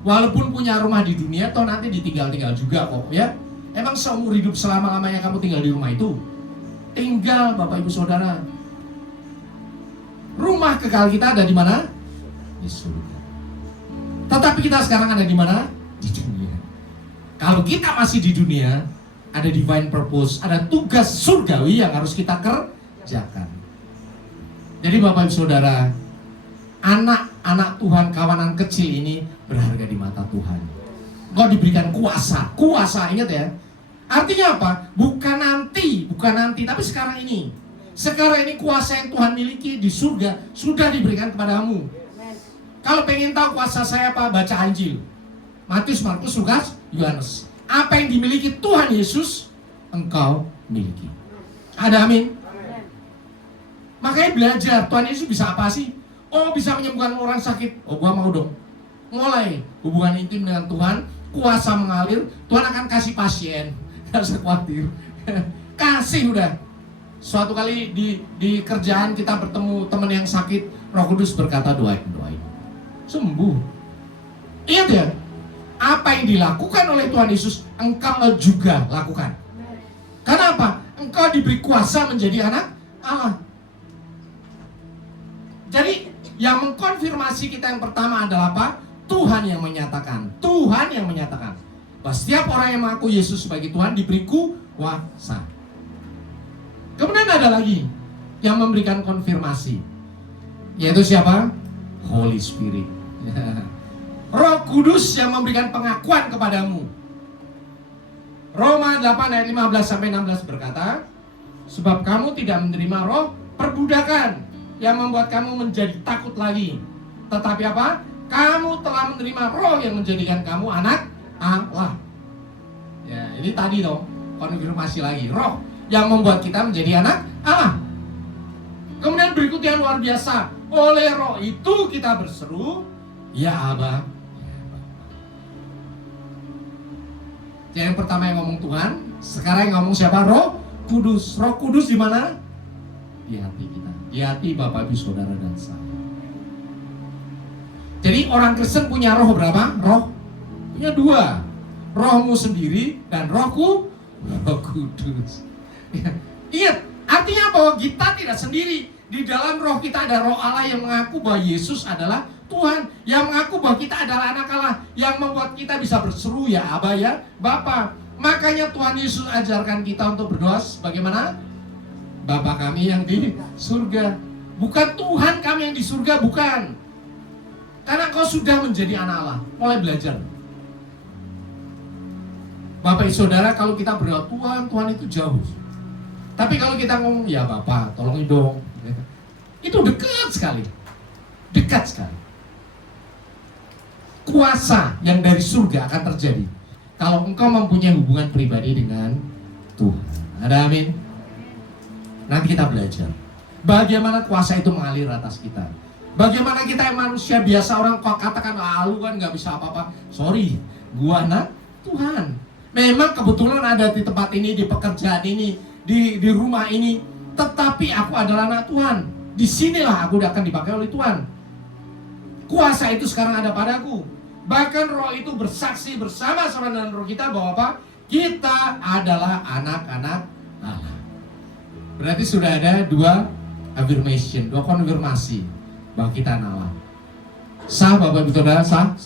walaupun punya rumah di dunia, toh nanti ditinggal-tinggal juga kok ya. Emang seumur hidup selama-lamanya kamu tinggal di rumah itu? Tinggal Bapak Ibu Saudara. Rumah kekal kita ada di mana? Di surga. Tetapi kita sekarang ada di mana? Di dunia. Kalau kita masih di dunia, ada divine purpose, ada tugas surgawi yang harus kita kerjakan. Jadi Bapak Ibu Saudara, anak-anak Tuhan, kawanan kecil ini berharga di mata Tuhan. Engkau diberikan kuasa, ingat ya. Artinya apa? Bukan nanti, tapi sekarang ini. Sekarang ini kuasa yang Tuhan miliki di surga sudah diberikan kepadamu. Kalau pengen tahu kuasa saya apa? Baca Injil. Matius, Markus, Lukas, Yohanes. Apa yang dimiliki Tuhan Yesus, engkau miliki. Ada amin? Makanya belajar, Tuhan Yesus bisa apa sih? Oh, bisa menyembuhkan orang sakit. Oh, gua mau dong. Mulai hubungan intim dengan Tuhan, kuasa mengalir, Tuhan akan kasih pasien. Gak usah khawatir. Kasih udah. Suatu kali di kerjaan kita bertemu teman yang sakit, Roh Kudus berkata doain. Sembuh. Ingat ya, apa yang dilakukan oleh Tuhan Yesus, engkau juga lakukan. Karena apa? Engkau diberi kuasa menjadi anak Allah. Jadi yang mengkonfirmasi kita yang pertama adalah apa? Tuhan yang menyatakan. Bahwa setiap orang yang mengaku Yesus sebagai Tuhan diberi kuasa. Kemudian ada lagi yang memberikan konfirmasi, yaitu siapa? Holy Spirit. Roh Kudus yang memberikan pengakuan kepadamu. Roma 8 ayat 15-16 berkata, sebab kamu tidak menerima roh perbudakan yang membuat kamu menjadi takut lagi. Tetapi apa? Kamu telah menerima roh yang menjadikan kamu anak Allah. Ya, ini tadi dong, konfirmasi lagi. Roh yang membuat kita menjadi anak Allah. Kemudian berikutnya yang luar biasa. Oleh roh itu kita berseru, ya Aba. Yang pertama yang ngomong Tuhan, sekarang yang ngomong siapa? Roh Kudus. Roh Kudus di mana? Di hati kita. Di hati Bapak Ibu Saudara dan saya. Jadi orang Kristen punya roh berapa? Roh punya dua. Rohmu sendiri dan Roh Kudus. Ingat, artinya bahwa kita tidak sendiri. Di dalam roh kita ada roh Allah yang mengaku bahwa Yesus adalah Tuhan, yang mengaku bahwa kita adalah anak Allah, yang membuat kita bisa berseru ya Aba ya Bapa. Makanya Tuhan Yesus ajarkan kita untuk berdoa bagaimana? Bapa kami yang di surga. Bukan Tuhan kami yang di surga, bukan. Karena kau sudah menjadi anak Allah. Mulai belajar. Bapak Saudara, kalau kita berdoa Tuhan itu jauh. Tapi kalau kita ngomong ya Bapa, tolongin dong. Itu dekat sekali. Kuasa yang dari surga akan terjadi kalau engkau mempunyai hubungan pribadi dengan Tuhan. Ada amin? Nanti kita belajar bagaimana kuasa itu mengalir atas kita. Bagaimana kita yang manusia biasa, orang katakan lu kan gak bisa apa-apa. Sorry, gua anak Tuhan. Memang kebetulan ada di tempat ini, di pekerjaan ini, di rumah ini, tetapi aku adalah anak Tuhan. Disinilah aku akan dipakai oleh Tuhan. Kuasa itu sekarang ada padaku. Bahkan roh itu bersaksi bersama-sama dengan roh kita bahwa apa? Kita adalah anak-anak Allah. Berarti sudah ada dua affirmation, dua konfirmasi bahwa kita anak Allah. Sah Bapak Ibu Saudara, sah.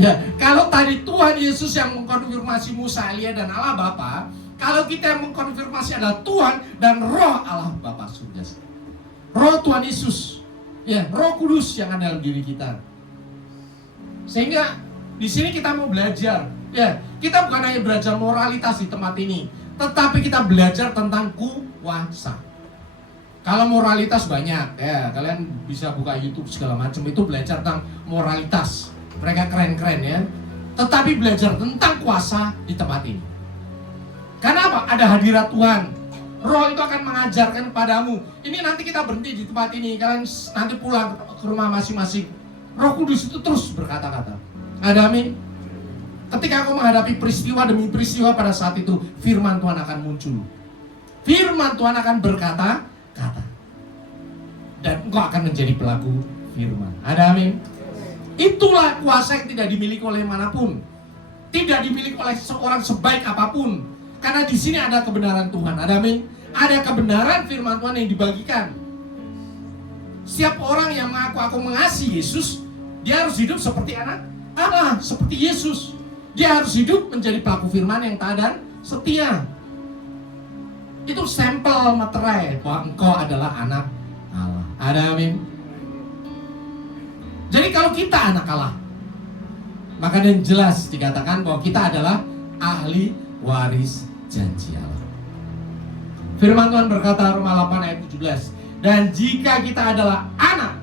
Ya, kalau tadi Tuhan Yesus yang mengkonfirmasi Musa, Elia dan Allah Bapa, kalau kita yang mengkonfirmasi adalah Tuhan dan Roh Allah Bapa surga. Roh Tuhan Yesus, ya, Roh Kudus yang ada dalam diri kita. Sehingga di sini kita mau belajar, ya, kita bukan hanya belajar moralitas di tempat ini, tetapi kita belajar tentang kuasa. Kalau moralitas banyak, ya, kalian bisa buka YouTube segala macam, itu belajar tentang moralitas. Mereka keren-keren ya. Tetapi belajar tentang kuasa di tempat ini. Karena apa? Ada hadirat Tuhan. Roh itu akan mengajarkan padamu. Ini nanti kita berhenti di tempat ini. Kalian nanti pulang ke rumah masing-masing. Roh Kudus itu terus berkata-kata. Ada amin? Ketika aku menghadapi peristiwa demi peristiwa, pada saat itu firman Tuhan akan muncul. Firman Tuhan akan berkata-kata. Dan engkau akan menjadi pelaku firman. Ada amin? Itulah kuasa yang tidak dimiliki oleh manapun. Tidak dimiliki oleh seorang sebaik apapun. Karena di sini ada kebenaran Tuhan. Ada amin? Ada kebenaran firman Tuhan yang dibagikan. Setiap orang yang mengaku aku mengasihi Yesus, dia harus hidup seperti anak Allah seperti Yesus. Dia harus hidup menjadi pelaku firman yang taat dan setia. Itu sampel materai bahwa engkau adalah anak Allah. Ada amin. Jadi kalau kita anak Allah, maka dengan jelas dikatakan bahwa kita adalah ahli waris janji Allah. Firman Tuhan berkata Roma 8 ayat 17. Dan jika kita adalah anak,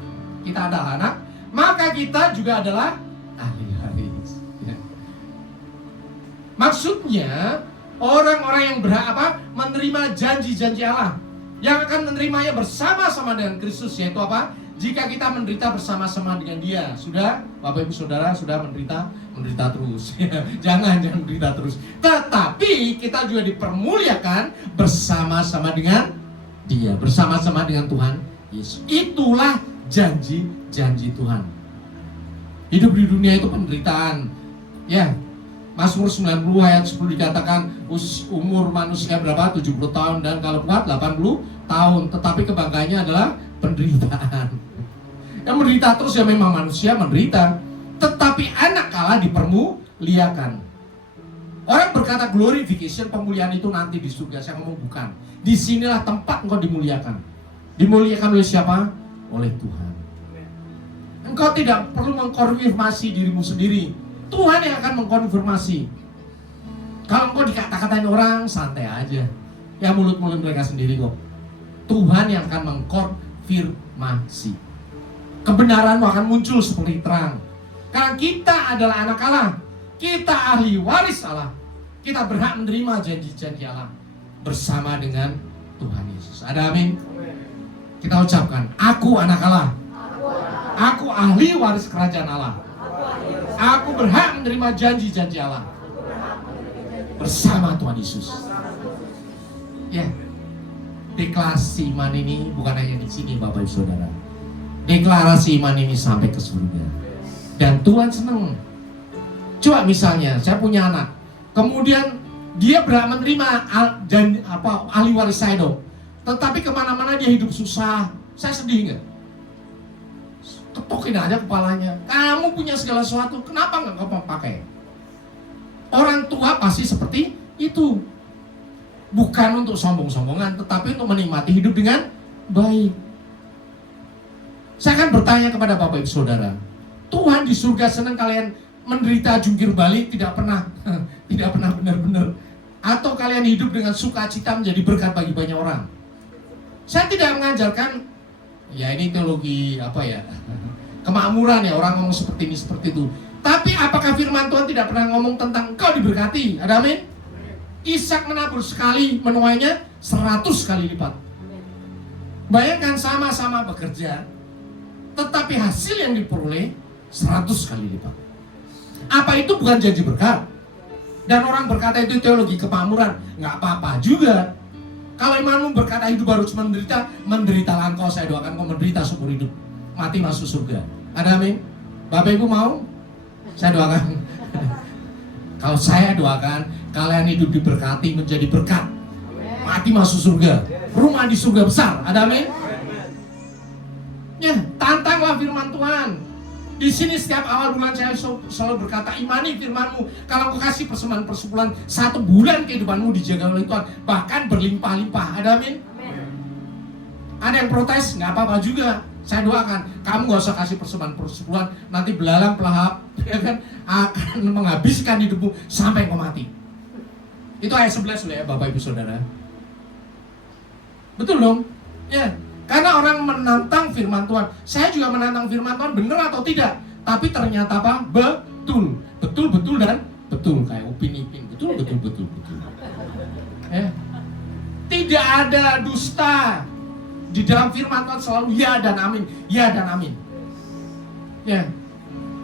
maka kita juga adalah ahli waris. Ya. Maksudnya orang-orang yang berhak menerima janji-janji Allah, yang akan menerimanya bersama-sama dengan Kristus, yaitu apa? Jika kita menderita bersama-sama dengan Dia. Sudah, Bapak Ibu Saudara, sudah menderita terus. Jangan menderita terus. Tetapi kita juga dipermuliakan bersama-sama dengan Dia, bersama-sama dengan Tuhan Yesus. Itulah janji-janji Tuhan. Hidup di dunia itu penderitaan. Ya, Mazmur 90 ayat 10 dikatakan umur manusia berapa? 70 tahun, dan kalau kuat 80 tahun. Tetapi kebanggaannya adalah penderitaan. Yang menderita terus ya memang manusia menderita. Tetapi anak Allah dipermuliakan. Orang berkata glorification, pemulihan itu nanti di surga. Saya ngomong bukan. Disinilah tempat engkau dimuliakan. Dimuliakan oleh siapa? Oleh Tuhan. Engkau tidak perlu mengkonfirmasi dirimu sendiri. Tuhan yang akan mengkonfirmasi. Kalau engkau dikata-katain orang, santai aja. Ya mulut-mulut mereka sendiri kok. Tuhan yang akan mengkonfirmasi. Kebenaran akan muncul seperti terang. Karena kita adalah anak Allah, kita ahli waris Allah, kita berhak menerima janji-janji Allah bersama dengan Tuhan Yesus. Ada amin? Kita ucapkan, aku anak Allah, aku ahli waris kerajaan Allah, aku berhak menerima janji-janji Allah bersama Tuhan Yesus. Ya, deklarasi iman ini bukan hanya di sini Bapak Ibu Saudara. Deklarasi iman ini sampai ke surga. Dan Tuhan senang. Coba misalnya, saya punya anak, kemudian dia berhak menerima ahli waris saya dong. Tetapi kemana-mana dia hidup susah. Saya sedih nggak? Ketokin aja kepalanya. Kamu punya segala sesuatu, kenapa nggak kamu pakai? Orang tua pasti seperti itu. Bukan untuk sombong-sombongan, tetapi untuk menikmati hidup dengan baik. Saya akan bertanya kepada Bapak Ibu Saudara, Tuhan di surga senang kalian menderita jungkir balik, tidak pernah benar-benar, atau kalian hidup dengan sukacita menjadi berkat bagi banyak orang? Saya tidak mengajarkan, ya ini teologi kemakmuran ya, orang ngomong seperti ini seperti itu. Tapi apakah firman Tuhan tidak pernah ngomong tentang kau diberkati? Ada amin? Ishak menabur sekali, menuainya 100 kali lipat. Bayangkan sama-sama bekerja, tetapi hasil yang diperoleh 100 kali lipat. Apa itu bukan janji berkat? Dan orang berkata itu teologi kemakmuran. Nggak apa-apa juga. Kalau imanmu berkata hidup harus menderita, menderitalah engkau. Saya doakan kau menderita seumur hidup, mati masuk surga. Ada amin? Bapak Ibu mau? Saya doakan. Kalau saya doakan kalian hidup diberkati menjadi berkat, mati masuk surga, rumah di surga besar. Ada amin? Ya, tantanglah firman Tuhan. Di sini setiap awal bulan saya selalu berkata, imani firman-Mu. Kalau kau kasih persembahan persepuluhan, 1 bulan kehidupanmu dijaga oleh Tuhan, bahkan berlimpah-limpah. Ada amin? Ada yang protes, nggak apa-apa juga. Saya doakan, kamu nggak usah kasih persembahan persepuluhan, nanti belalang pelahap, ya kan, akan menghabiskan hidupmu sampai kau mati. Itu ayat 11 loh ya Bapak Ibu Saudara. Betul dong? Ya. Karena orang menantang firman Tuhan. Saya juga menantang firman Tuhan, benar atau tidak. Tapi ternyata apa? Betul. Betul dan betul. Kayak Upin Ipin. Betul. Ya. Tidak ada dusta. Di dalam firman Tuhan selalu ya dan amin. Ya dan amin. Ya.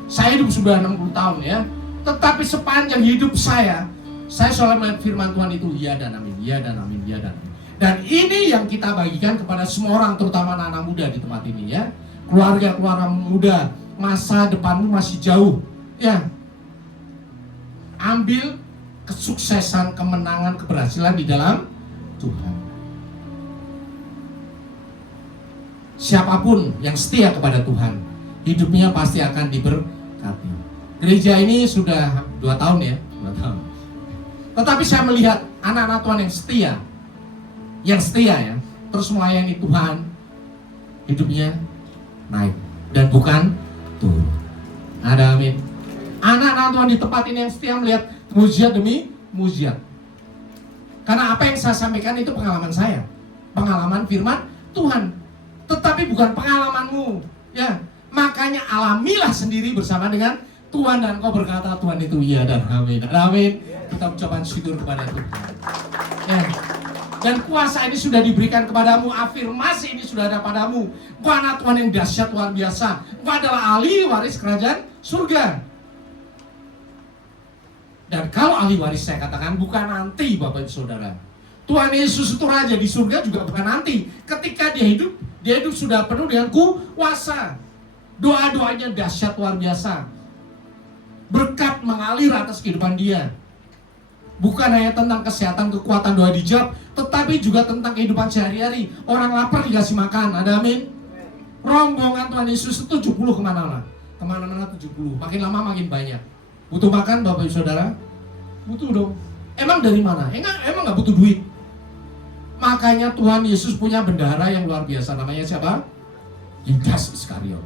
Saya hidup sudah 60 tahun ya. Tetapi sepanjang hidup saya selalu melihat firman Tuhan itu ya dan amin. Ya dan amin. Ya dan amin. Dan ini yang kita bagikan kepada semua orang, terutama anak-anak muda di tempat ini ya. Keluarga-keluarga muda, masa depanmu masih jauh. Ya. Ambil kesuksesan, kemenangan, keberhasilan di dalam Tuhan. Siapapun yang setia kepada Tuhan, hidupnya pasti akan diberkati. gereja ini sudah 2 tahun ya, 2 tahun. Tetapi saya melihat anak-anak Tuhan yang setia ya, terus melayani Tuhan, hidupnya naik dan bukan turun. Ada amin. Anak-anak Tuhan di tempat ini yang setia melihat mujizat demi mujizat. Karena apa yang saya sampaikan itu pengalaman saya, pengalaman firman Tuhan, tetapi bukan pengalamanmu. Ya, makanya alamilah sendiri bersama dengan Tuhan dan kau berkata Tuhan itu iya dan amin. Amin. Kita ucapkan syukur kepada Tuhan. Ya. Dan kuasa ini sudah diberikan kepadamu, afirmasi ini sudah ada padamu. Kau anak Tuhan yang dahsyat luar biasa. Kau adalah ahli waris kerajaan surga. Dan kalau ahli waris saya katakan bukan nanti Bapak Ibu Saudara. Tuhan Yesus itu raja di surga juga bukan nanti. Ketika dia hidup sudah penuh dengan kuasa. Doa-doanya dahsyat luar biasa. Berkat mengalir atas kehidupan dia. Bukan hanya tentang kesehatan, kekuatan, doa dijawab, tetapi juga tentang kehidupan sehari-hari. Orang lapar dikasih makan, ada amin. Rombongan Tuhan Yesus itu 70 kemana-mana. Kemana-mana 70, makin lama makin banyak. Butuh makan Bapak Ibu Saudara? Butuh dong. Emang dari mana? Emang gak butuh duit? Makanya Tuhan Yesus punya bendahara yang luar biasa. Namanya siapa? Yudas Iskariot.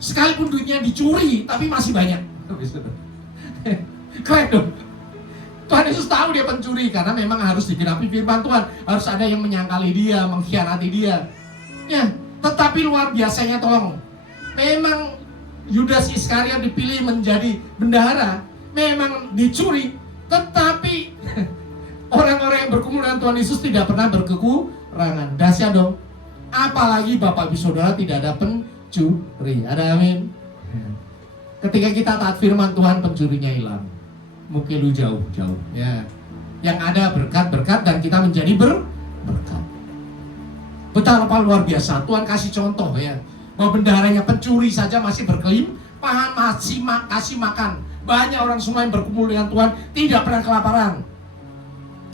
Sekalipun duitnya dicuri, tapi masih banyak. Keren dong. Tuhan Yesus tahu dia pencuri karena memang harus digenapi firman Tuhan. Harus ada yang menyangkali dia, mengkhianati dia. Ya, tetapi luar biasanya tolong. Memang Yudas Iskariot dipilih menjadi bendahara, memang dicuri, tetapi orang-orang yang berkumpul dengan Tuhan Yesus tidak pernah berkekurangan. Dahsyat dong. Apalagi Bapak Ibu Saudara tidak ada pencuri. Ada amin. Ketika kita taat firman Tuhan, pencurinya hilang. Mungkin lu jauh-jauh ya. Yang ada berkat-berkat dan kita menjadi berkat. Betapa luar biasa. Tuhan kasih contoh ya. Bahwa bendaharanya pencuri saja masih berkelimpahan, masih kasih makan. Banyak orang semua yang berkumpul dengan Tuhan tidak pernah kelaparan.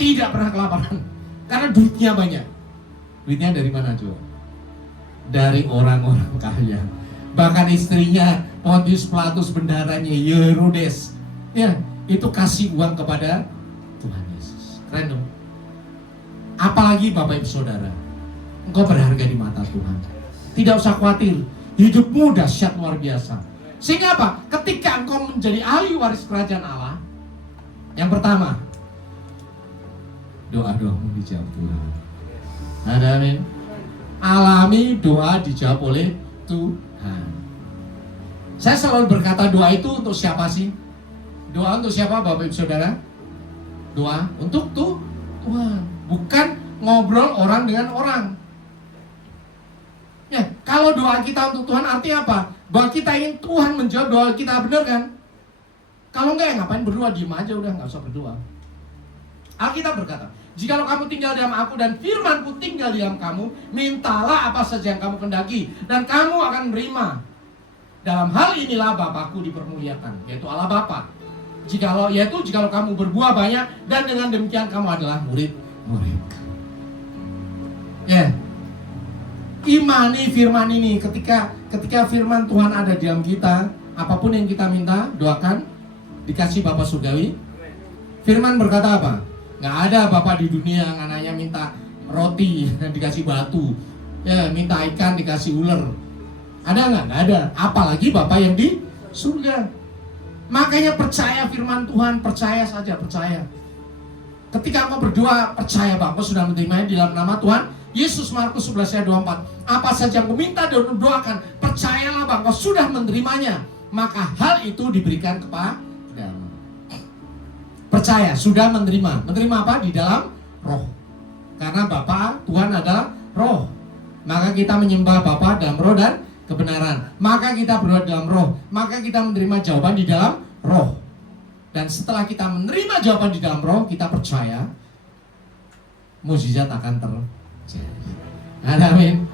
Tidak pernah kelaparan. Karena duitnya banyak. Duitnya dari mana coba? Dari orang-orang kaya. Bahkan istrinya Pontius Pilatus, bendaharanya Herodes. Ya, itu kasih uang kepada Tuhan Yesus. Keren dong. Apalagi Bapak Ibu Saudara, engkau berharga di mata Tuhan. Tidak usah khawatir, hidupmu dahsyat luar biasa. Sehingga apa? Ketika engkau menjadi ahli waris kerajaan Allah, yang pertama, doa-doamu dijawab Tuhan. Ada amin. Alami doa dijawab oleh Tuhan. Saya selalu berkata doa itu untuk siapa sih? Doa untuk siapa Bapak Ibu Saudara? Doa untuk Tuhan. Bukan ngobrol orang dengan orang. Ya, kalau doa kita untuk Tuhan artinya apa? Bahwa kita ingin Tuhan menjawab doa kita, benar kan? Kalau enggak ya ngapain berdoa, diem aja udah, nggak usah berdoa. Alkitab berkata, jikalau kamu tinggal dalam aku dan firmanku tinggal dalam kamu, mintalah apa saja yang kamu kendaki dan kamu akan menerima. Dalam hal inilah Bapakku dipermuliakan, yaitu Allah Bapa. Jikalau kamu berbuah banyak dan dengan demikian kamu adalah murid-murid. Ya. Imani firman ini, ketika firman Tuhan ada di dalam kita, apapun yang kita minta, doakan, dikasih Bapa Surgawi. Firman berkata apa? Nggak ada Bapa di dunia yang anaknya minta roti dikasih batu, ya minta ikan dikasih ular. Ada nggak? Nggak ada. Apalagi Bapa yang di surga. Makanya percaya firman Tuhan, percaya saja, percaya. Ketika engkau berdoa, percaya bahwa engkau sudah menerimanya di dalam nama Tuhan Yesus. Markus 11 ayat 24. Apa saja yang kau minta dan doakan, percayalah bahwa engkau sudah menerimanya, maka hal itu diberikan kepadamu. Percaya, sudah menerima. Menerima apa? Di dalam roh. Karena Bapa Tuhan adalah roh. Maka kita menyembah Bapa dalam roh dan kebenaran. Maka kita berdoa dalam roh. Maka kita menerima jawaban di dalam roh. Dan setelah kita menerima jawaban di dalam roh, kita percaya mukjizat akan terjadi. Amin.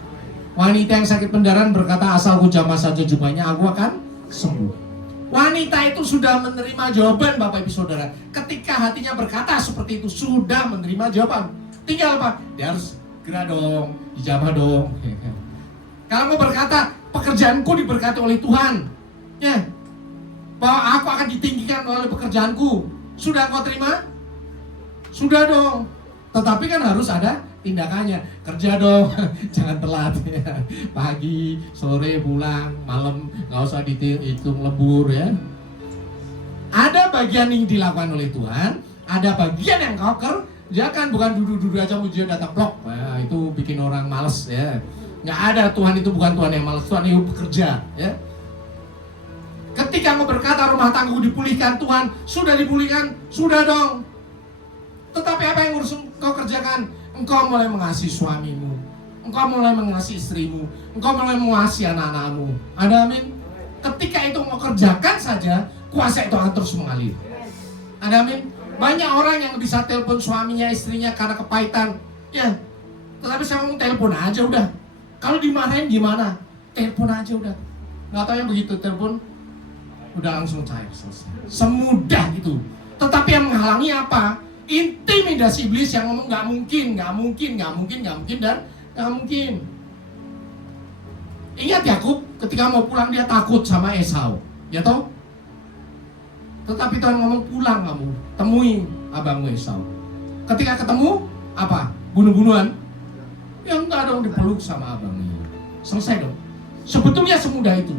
Wanita yang sakit pendarahan berkata, asalku jamah saja jubahnya, aku akan sembuh. Wanita itu sudah menerima jawaban Bapak Ibu Saudara. Ketika hatinya berkata seperti itu, sudah menerima jawaban. Tinggal apa? Dia harus gerak dong, dijamah dong. Kalau mau berkata, pekerjaanku diberkati oleh Tuhan. Ya. bahwa aku akan ditinggikan melalui pekerjaanku. Sudah kau terima? Sudah dong. Tetapi kan harus ada tindakannya. Kerja dong, jangan telat ya. Pagi, sore, pulang, malam, nggak usah dihitung lembur ya. Ada bagian yang dilakukan oleh Tuhan, ada bagian yang kau kerjakan. Bukan duduk-duduk aja muncul datang blok. Nah, itu bikin orang males ya. Nggak ada, Tuhan itu bukan Tuhan yang males, Tuhan itu bekerja ya. Ketika kau berkata rumah tanggaku dipulihkan, Tuhan sudah dipulihkan, sudah dong. Tetapi apa yang harus kau kerjakan? Engkau mulai mengasihi suamimu, engkau mulai mengasihi istrimu, engkau mulai mengasihi anak-anakmu. Ada amin? Ketika itu mau kerjakan saja, kuasa itu akan terus mengalir. Ada amin? Banyak orang yang bisa telepon suaminya, istrinya karena kepahitan. Ya, tetapi saya ngomong telepon aja udah. Kalau dimarahin gimana? Telepon aja udah. Nggak tahu yang begitu telepon, udah langsung cair, selesai. Semudah itu. Tetapi yang menghalangi apa? Intimidasi iblis yang ngomong nggak mungkin, dan nggak mungkin. Ingat Yakub ketika mau pulang dia takut sama Esau, ya toh? Tetapi Tuhan ngomong pulang kamu, temui abangmu Esau. Ketika ketemu, apa? Bunuh-bunuhan? Ya enggak dong, dipeluk sama abangnya. Selesai dong. Sebetulnya semudah itu.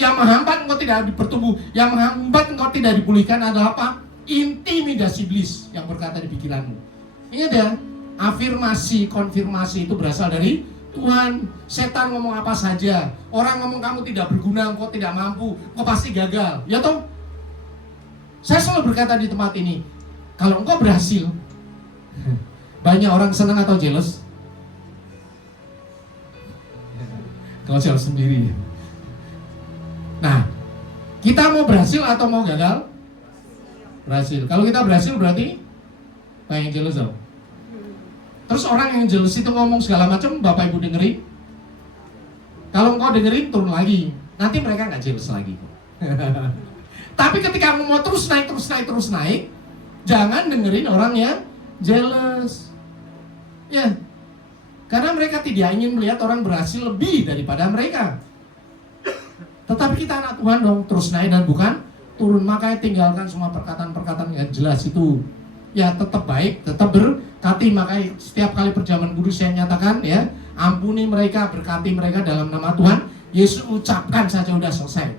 Yang menghambat engkau tidak bertumbuh, yang menghambat engkau tidak dipulihkan adalah apa? Intimidasi iblis yang berkata di pikiranmu. Ingat ya, afirmasi, konfirmasi itu berasal dari Tuhan. Setan ngomong apa saja, orang ngomong kamu tidak berguna, engkau tidak mampu, engkau pasti gagal, ya toh? Saya selalu berkata di tempat ini, kalau engkau berhasil, banyak orang senang atau jealous? Kau jawab sendiri. Nah, kita mau berhasil atau mau gagal? Berhasil. Kalau kita berhasil berarti banyak yang jealous dong. Terus orang yang jealous itu ngomong segala macam, Bapak Ibu dengerin. Kalau engkau dengerin, turun lagi. Nanti mereka nggak jealous lagi. Tapi ketika kamu mau terus naik, jangan dengerin orang yang jealous. Ya, karena mereka tidak ingin melihat orang berhasil lebih daripada mereka. Tetapi kita anak Tuhan dong, terus naik dan bukan turun. Makanya tinggalkan semua perkataan-perkataan yang jelas itu. Ya tetap baik, tetap berkati. Makanya setiap kali perjamuan kudus saya nyatakan ya, ampuni mereka, berkati mereka dalam nama Tuhan Yesus. Ucapkan saja, udah selesai.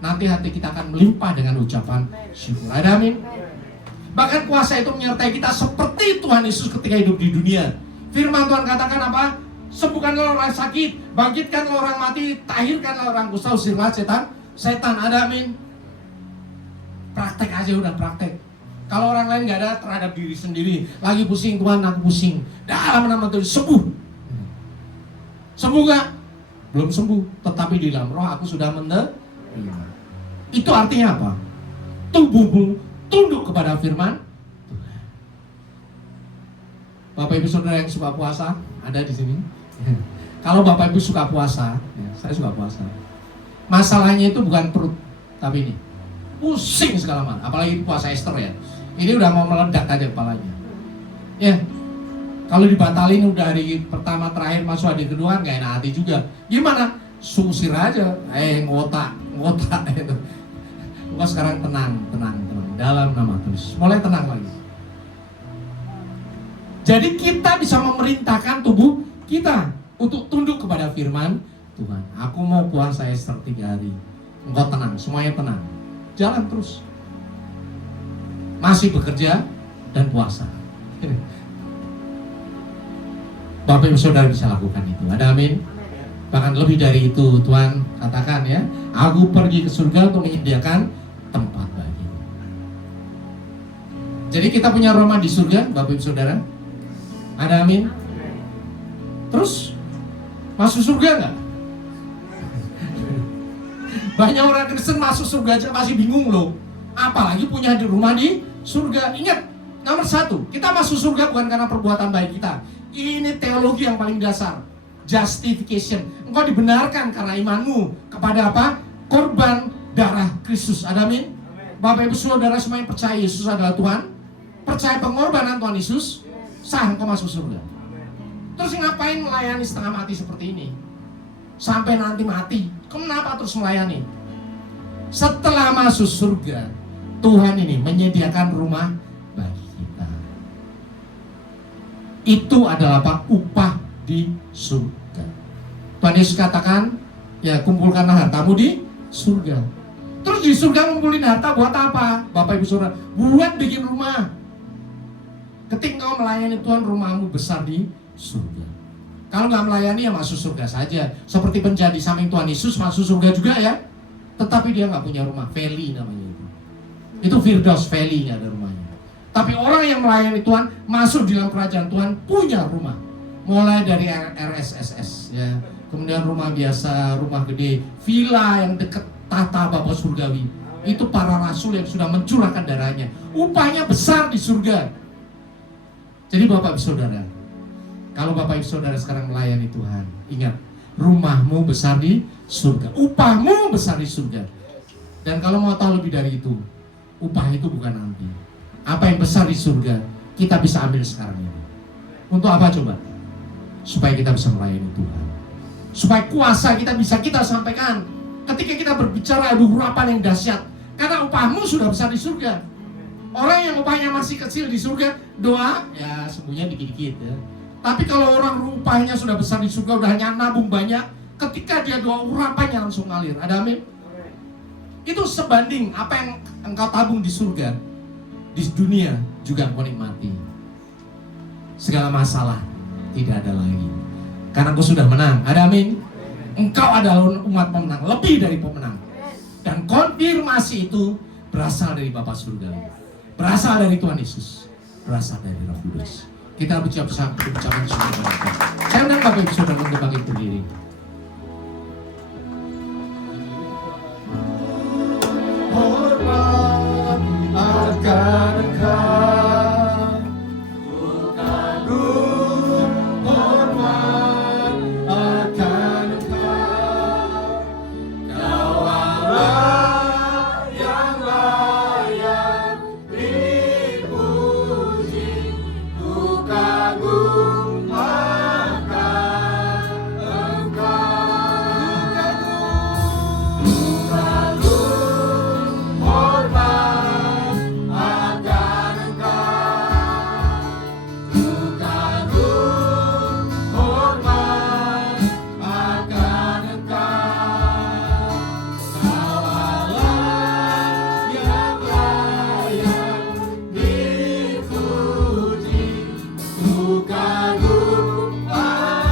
Nanti hati kita akan melimpah dengan ucapan syukur. Ada amin. Bahkan kuasa itu menyertai kita seperti Tuhan Yesus ketika hidup di dunia. Firman Tuhan katakan apa? Sembuhkanlah orang sakit, bangkitkanlah orang mati, tahirkanlah orang kusta, usirlah setan. Ada amin. Praktek aja udah, praktek. Kalau orang lain nggak ada, terhadap diri sendiri. Lagi pusing, Tuhan aku pusing. Dalam nama Tuhan, sembuh. Sembuh gak? Belum sembuh, tetapi di dalam roh aku sudah menerima. Itu artinya apa? Tubuhmu tunduk kepada firman Tuhan. Bapak Ibu Saudara yang suka puasa, ada di sini. Kalau Bapak Ibu suka puasa, ya, saya suka puasa. Masalahnya itu bukan perut, tapi ini pusing segala macam. Apalagi puasa Esther ya. Ini udah mau meledak aja kepalanya. Ya, kalau dibatalin udah hari pertama terakhir masuk hari kedua nggak enak hati juga. Gimana? Susir aja. Ngotak itu. Pokoknya sekarang tenang. Dalam nama Tuhan. Mulai tenang lagi. Jadi kita bisa memerintahkan tubuh kita untuk tunduk kepada firman Tuhan. Aku mau puasa Esther 3 hari. Engkau tenang, semuanya tenang. Jalan terus. Masih bekerja dan puasa. Bapak Ibu Saudara bisa lakukan itu. Ada amin. Bahkan lebih dari itu Tuhan katakan ya, aku pergi ke surga untuk menyediakan tempat bagi. Jadi kita punya rumah di surga, Bapak Ibu Saudara. Ada amin. Terus masuk surga nggak? Banyak orang Kristen masuk surga aja masih bingung loh. Apalagi punya di rumah di surga. Ingat, nomor 1, kita masuk surga bukan karena perbuatan baik kita. Ini teologi yang paling dasar. Justification. Engkau dibenarkan karena imanmu kepada apa? Korban darah Kristus. Ada amin. Bapak Ibu Saudara semuanya percaya Yesus adalah Tuhan, percaya pengorbanan Tuhan Yesus, sah engkau masuk surga. Terus ngapain melayani setengah mati seperti ini? Sampai nanti mati. Kenapa terus melayani? Setelah masuk surga, Tuhan ini menyediakan rumah bagi kita. Itu adalah apa? Upah di surga. Tuhan Yesus katakan, ya kumpulkanlah hartamu di surga. Terus di surga ngumpulin harta buat apa? Bapak Ibu Saudara, buat bikin rumah. Ketika kau melayani Tuhan, rumahmu besar di surga. Kalau nggak melayani ya masuk surga saja. Seperti penjadi samping Tuhan Yesus masuk surga juga ya. Tetapi dia nggak punya rumah, valley namanya itu. Itu Firdaus Valley, nggak ada rumahnya. Tapi orang yang melayani Tuhan masuk di dalam kerajaan Tuhan punya rumah. Mulai dari RSSS ya, kemudian rumah biasa, rumah gede, villa yang dekat tata Bapa surgawi. Itu para rasul yang sudah mencurahkan darahnya. Upahnya besar di surga. Jadi Bapak Ibu Saudara, kalau Bapak Ibu Saudara sekarang melayani Tuhan, ingat, rumahmu besar di surga, upahmu besar di surga. Dan kalau mau tahu lebih dari itu, upah itu bukan nanti. Apa yang besar di surga, kita bisa ambil sekarang ini. Untuk apa coba? Supaya kita bisa melayani Tuhan. Supaya kuasa kita bisa kita sampaikan. Ketika kita berbicara urapan yang dahsyat, karena upahmu sudah besar di surga. Orang yang upahnya masih kecil di surga, doa, ya sembuhnya dikit-dikit ya. Tapi kalau orang upahnya sudah besar di surga, udah hanya nabung banyak, ketika dia doa urapannya langsung ngalir. Ada amin? Itu sebanding apa yang engkau tabung di surga, di dunia juga engkau nikmati. Segala masalah tidak ada lagi, karena engkau sudah menang. Ada amin? Engkau adalah umat pemenang, lebih dari pemenang. Dan konfirmasi itu berasal dari Bapa surgawi, berasal dari Tuhan Yesus, berasal dari Roh Kudus. Kita ucapkan ucapan syukur. Saya undang Bapak Ibu Saudara untuk bangkit berdiri. Hormat akan Engkau, kagum hormat akan Engkau. Kau Allah yang layak dipuji, ku kagum akan Engkau. Ku kagum hormat akan Engkau. Ku kagum hormat akan Engkau. Kau Allah yang layak dipuji, ku kagum akan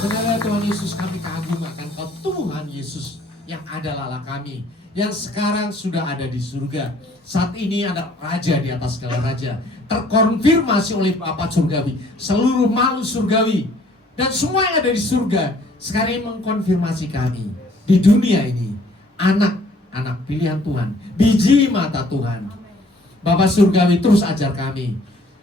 Saudara, Tuhan Yesus, kami kagum akan Kau, Tuhan Yesus yang adalah Allah kami, yang sekarang sudah ada di surga. Saat ini ada Raja di atas segala raja, terkonfirmasi oleh Bapa surgawi, seluruh makhluk surgawi, dan semua yang ada di surga sekarang ini mengkonfirmasi kami di dunia ini, anak pilihan Tuhan, biji mata Tuhan. Bapa surgawi terus ajar kami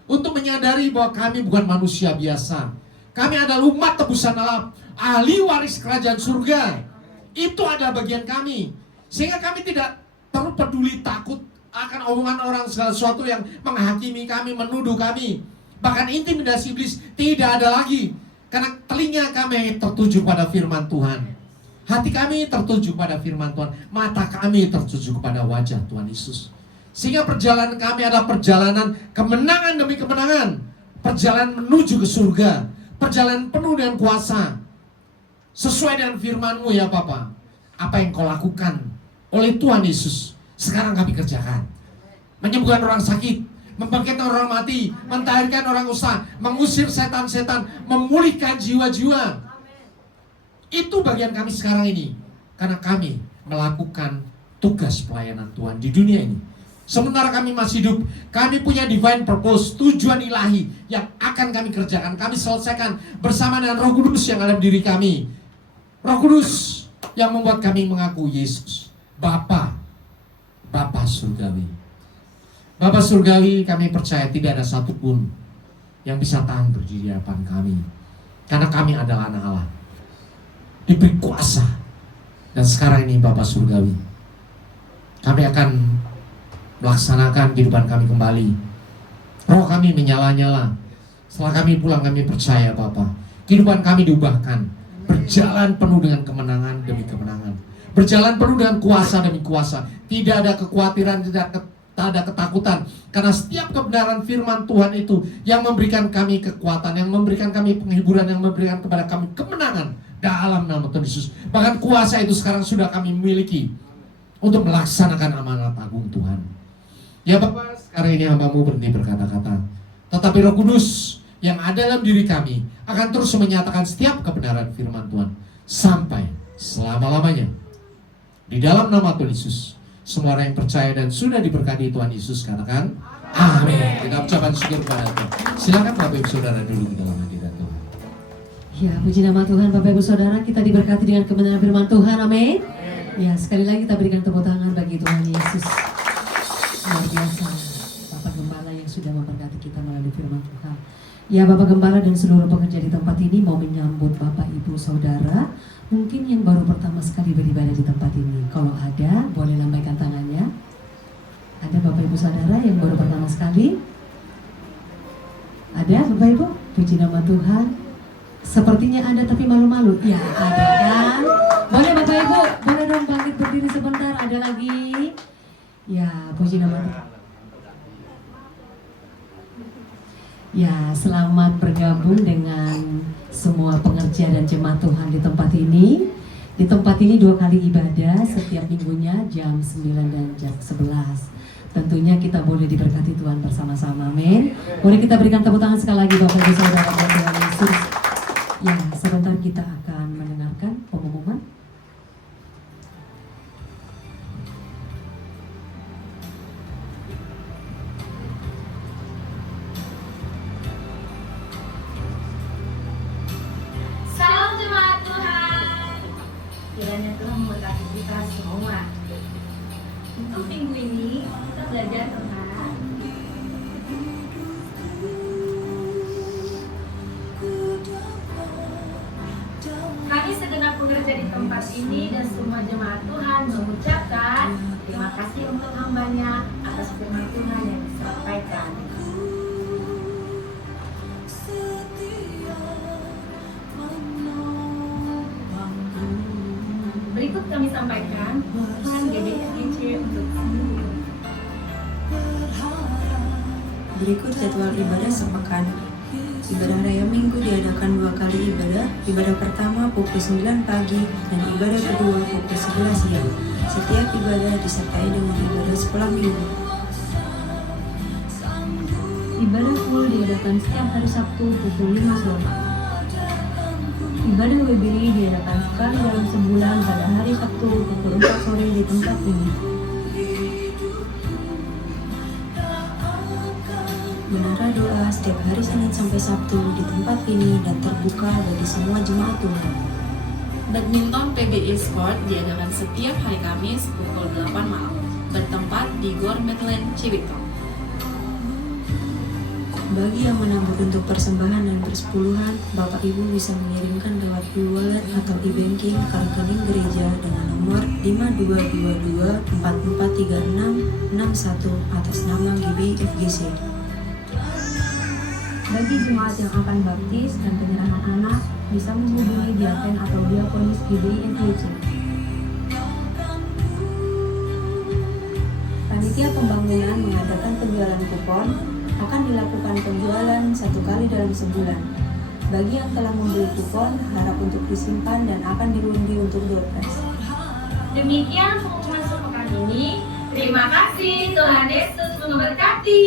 untuk menyadari bahwa kami bukan manusia biasa. Kami adalah umat tebusan Allah, ahli waris kerajaan surga. Itu adalah bagian kami. Sehingga kami tidak perlu peduli takut akan omongan orang, segala sesuatu yang menghakimi kami, menuduh kami. Bahkan intimidasi iblis tidak ada lagi. Karena telinga kami tertuju pada firman Tuhan. Hati kami tertuju pada firman Tuhan. Mata kami tertuju kepada wajah Tuhan Yesus. Sehingga perjalanan kami adalah perjalanan kemenangan demi kemenangan. Perjalanan menuju ke surga. Perjalanan penuh dengan kuasa. Sesuai dengan firman-Mu ya Bapa. Apa yang Kau lakukan oleh Tuhan Yesus, sekarang kami kerjakan. Menyembuhkan orang sakit, membangkitkan orang mati, mentahirkan orang usaha, mengusir setan-setan, memulihkan jiwa-jiwa. Itu bagian kami sekarang ini, karena kami melakukan tugas pelayanan Tuhan di dunia ini. Sementara kami masih hidup, kami punya divine purpose, tujuan ilahi yang akan kami kerjakan, kami selesaikan bersama dengan Roh Kudus yang ada di diri kami. Roh Kudus yang membuat kami mengaku Yesus, Bapa Surgawi. Bapa Surgawi, kami percaya tidak ada satupun yang bisa tahan berdiri di hadapan kami, karena kami adalah anak Allah, diberi kuasa. Dan sekarang ini Bapa Surgawi, kami akan melaksanakan kehidupan kami kembali. Roh kami menyala-nyala. Setelah kami pulang, kami percaya Bapa, kehidupan kami diubahkan, berjalan penuh dengan kemenangan demi kemenangan, berjalan penuh dengan kuasa demi kuasa. Tidak ada kekhawatiran, tidak ada ketakutan, karena setiap kebenaran firman Tuhan itu yang memberikan kami kekuatan, yang memberikan kami penghiburan, yang memberikan kepada kami kemenangan dalam nama Tuhan Yesus. Bahkan kuasa itu sekarang sudah kami miliki untuk melaksanakan amanat agung Tuhan. Ya Bapak, sekarang ini hamba-Mu berhenti berkata-kata, tetapi Roh Kudus yang ada dalam diri kami akan terus menyatakan setiap kebenaran firman Tuhan sampai selama-lamanya. Di dalam nama Tuhan Yesus, semua orang yang percaya dan sudah diberkati Tuhan Yesus katakan amin. Kita ucapkan syukur kepada Tuhan. Silakan Bapak Ibu Saudara dulu di dalam hadirat Tuhan. Ya, puji nama Tuhan. Bapak Ibu Saudara, kita diberkati dengan kebenaran firman Tuhan, amin. Ya, sekali lagi kita berikan tepuk tangan bagi Tuhan Yesus. Luar biasa, Bapak Gembala yang sudah memberkati kita melalui firman Tuhan. Ya, Bapak Gembala dan seluruh pekerja di tempat ini mau menyambut Bapak Ibu Saudara mungkin yang baru pertama sekali beribadah di tempat ini. Kalau ada, boleh lambaikan tangannya. Ada Bapak Ibu Saudara yang baru pertama sekali? Ada Bapak Ibu? Puji nama Tuhan. Sepertinya ada tapi malu-malu. Ya, ada kan? Boleh Bapak Ibu, boleh dong bangkit berdiri sebentar. Ada lagi? Ya, puji nama Tuhan. Ya, selamat bergabung dengan semua pengerja dan jemaat Tuhan di tempat ini. Di tempat ini 2 kali ibadah setiap minggunya jam 9 dan jam 11. Tentunya kita boleh diberkati Tuhan bersama-sama, amin. Boleh kita berikan tepuk tangan sekali lagi Bapak Ibu Saudara Tuhan Yesus. Ya, sebentar kita akan mendengarkan pengumuman. Salam jemaat Tuhan. Kiranya Tuhan memberkati kita semua. Untuk minggu ini kita belajar tentang kami segenap pekerja di tempat ini dan semua jemaat Tuhan mengucapkan terima kasih untuk hambanya atas firman Tuhan yang disampaikan. Berikut kami sampaikan Tuhan GBFGC untuk minggu. Berikut jadwal ibadah sepekan. Ibadah raya minggu diadakan 2 kali ibadah. Ibadah pertama pukul 9 pagi dan ibadah kedua pukul 11 siang. Setiap ibadah disertai dengan ibadah sekolah minggu. Ibadah full diadakan setiap hari Sabtu pukul 5 sore. Ibadah WBI diadakan sekali dalam sebulan pada hari Sabtu pukul 4 sore di tempat ini. Menara doa setiap hari Senin sampai Sabtu di tempat ini dan terbuka bagi semua jemaat Tuhan. Badminton PBI Sport diadakan setiap hari Kamis pukul 8 malam, bertempat di Gor Medland Cibitung. Bagi yang menabur untuk persembahan dan persepuluhan, Bapak Ibu bisa mengirimkan lewat e-wallet atau e-banking ke rekening gereja dengan nomor 5222443661 atas nama GBFGC. Bagi jemaat yang akan baptis dan penyerahan anak, bisa menghubungi diaken atau diakonis GBFGC. Panitia pembangunan mengadakan penjualan kupon. Akan dilakukan penjualan 1 kali dalam sebulan. Bagi yang telah membeli kupon, harap untuk disimpan dan akan diundi untuk door prize. Demikian pengumuman sepekan ini. Terima kasih, Tuhan Yesus memberkati.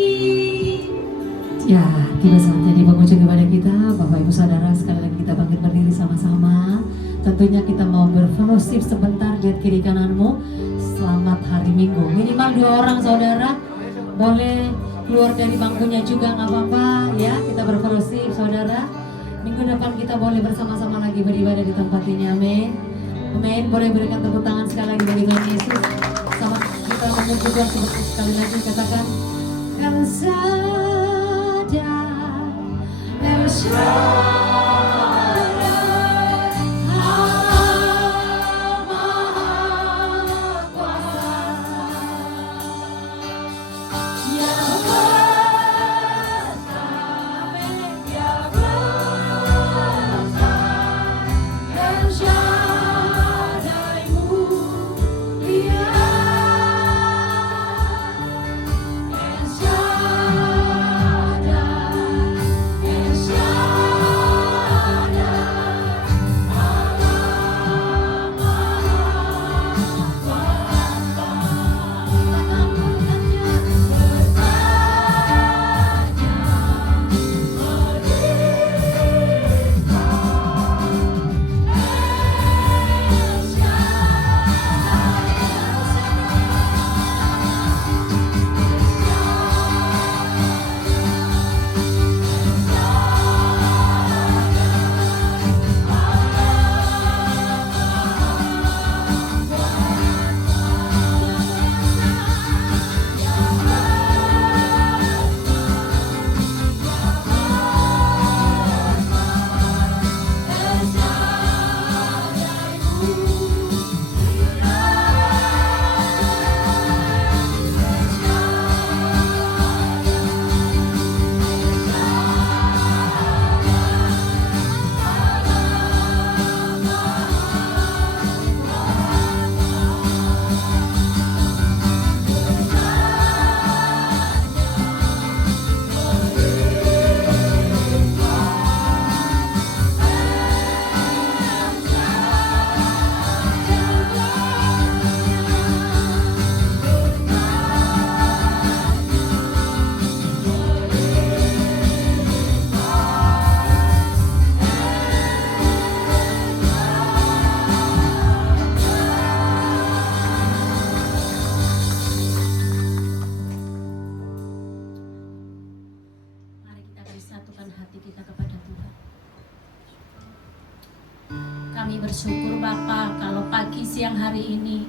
Ya, tiba saatnya di penghujung kepada kita, Bapak Ibu Saudara, sekali lagi kita bangkit berdiri sama-sama. Tentunya kita mau berfellowship sebentar, lihat kiri kananmu. Selamat hari Minggu. Minimal 2 orang saudara, boleh keluar dari bangkunya juga nggak apa-apa ya. Kita berfellowship saudara. Minggu depan kita boleh bersama-sama lagi beribadah di tempat ini. Amin. Amin. Boleh berikan tepuk tangan sekali lagi bagi Tuhan Yesus. Sama kita memuji Tuhan sekali lagi, katakan El Shaddai, El Shaddai. Kami bersyukur Bapa kalau pagi siang hari ini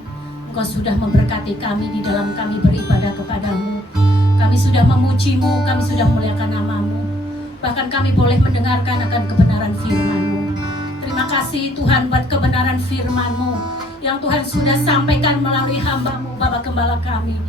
Engkau sudah memberkati kami di dalam kami beribadah kepadamu. Kami sudah memuji-Mu, kami sudah memuliakan nama-Mu. Bahkan kami boleh mendengarkan akan kebenaran firman-Mu. Terima kasih Tuhan buat kebenaran firman-Mu yang Tuhan sudah sampaikan melalui hamba-Mu, Bapak Gembala kami.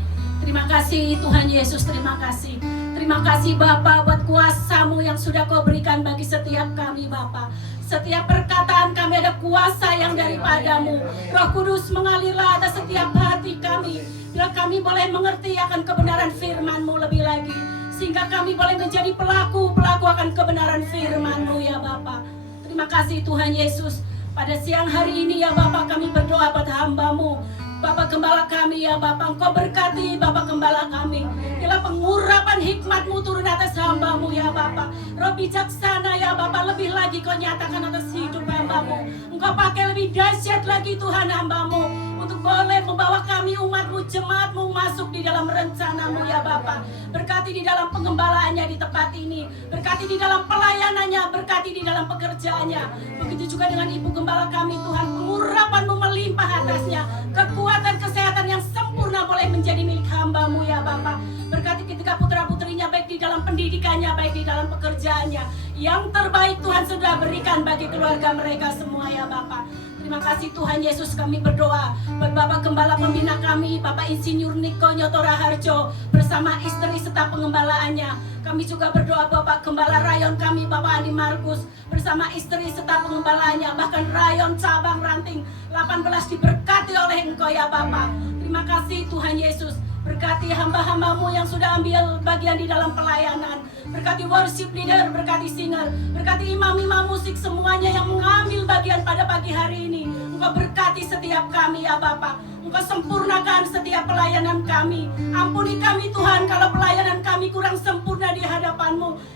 Terima kasih Tuhan Yesus, terima kasih. Terima kasih Bapa buat kuasa-Mu yang sudah Kau berikan bagi setiap kami Bapa. Setiap perkataan kami ada kuasa yang daripada-Mu. Roh Kudus mengalirlah atas setiap hati kami. Bila kami boleh mengerti akan kebenaran firman-Mu lebih lagi. Sehingga kami boleh menjadi pelaku-pelaku akan kebenaran firman-Mu ya Bapa. Terima kasih Tuhan Yesus. Pada siang hari ini ya Bapa kami berdoa pada hamba-Mu. Bapak Gembala kami ya Bapak, Engkau berkati Bapak Gembala kami. Bila pengurapan hikmat-Mu turun atas hamba-Mu ya Bapak. Roh bijaksana ya Bapak, lebih lagi Kau nyatakan atas hidup hamba-Mu. Engkau pakai lebih dahsyat lagi Tuhan hamba-Mu, untuk boleh membawa kami umat-Mu, jemaat-Mu masuk di dalam rencana-Mu ya Bapak. Berkati di dalam pengembalaannya di tempat ini, berkati di dalam pelayanannya, berkati di dalam pekerjaannya. Begitu juga dengan Ibu Gembala kami Tuhan, pengurapan-Mu melimpah atasnya. Kekuatan kesehatan yang sempurna boleh menjadi milik hamba-Mu ya Bapak. Berkati ketika putra-putrinya baik di dalam pendidikannya, baik di dalam pekerjaannya. Yang terbaik Tuhan sudah berikan bagi keluarga mereka semua ya Bapak. Terima kasih Tuhan Yesus, kami berdoa buat Bapak Gembala pembina kami, Bapak Insinyur Niko Nyoto Raharjo bersama istri serta pengembalaannya. Kami juga berdoa Bapak Gembala Rayon kami, Bapak Andi Markus bersama istri serta pengembalaannya. Bahkan Rayon cabang ranting 18 diberkati oleh Engkau ya Bapak. Terima kasih Tuhan Yesus. Berkati hamba-hamba-Mu yang sudah ambil bagian di dalam pelayanan. Berkati worship leader, berkati singer, berkati imam-imam musik semuanya yang mengambil bagian pada pagi hari ini. Engkau berkati setiap kami ya Bapak. Engkau sempurnakan setiap pelayanan kami. Ampuni kami Tuhan kalau pelayanan kami kurang sempurna di hadapan-Mu.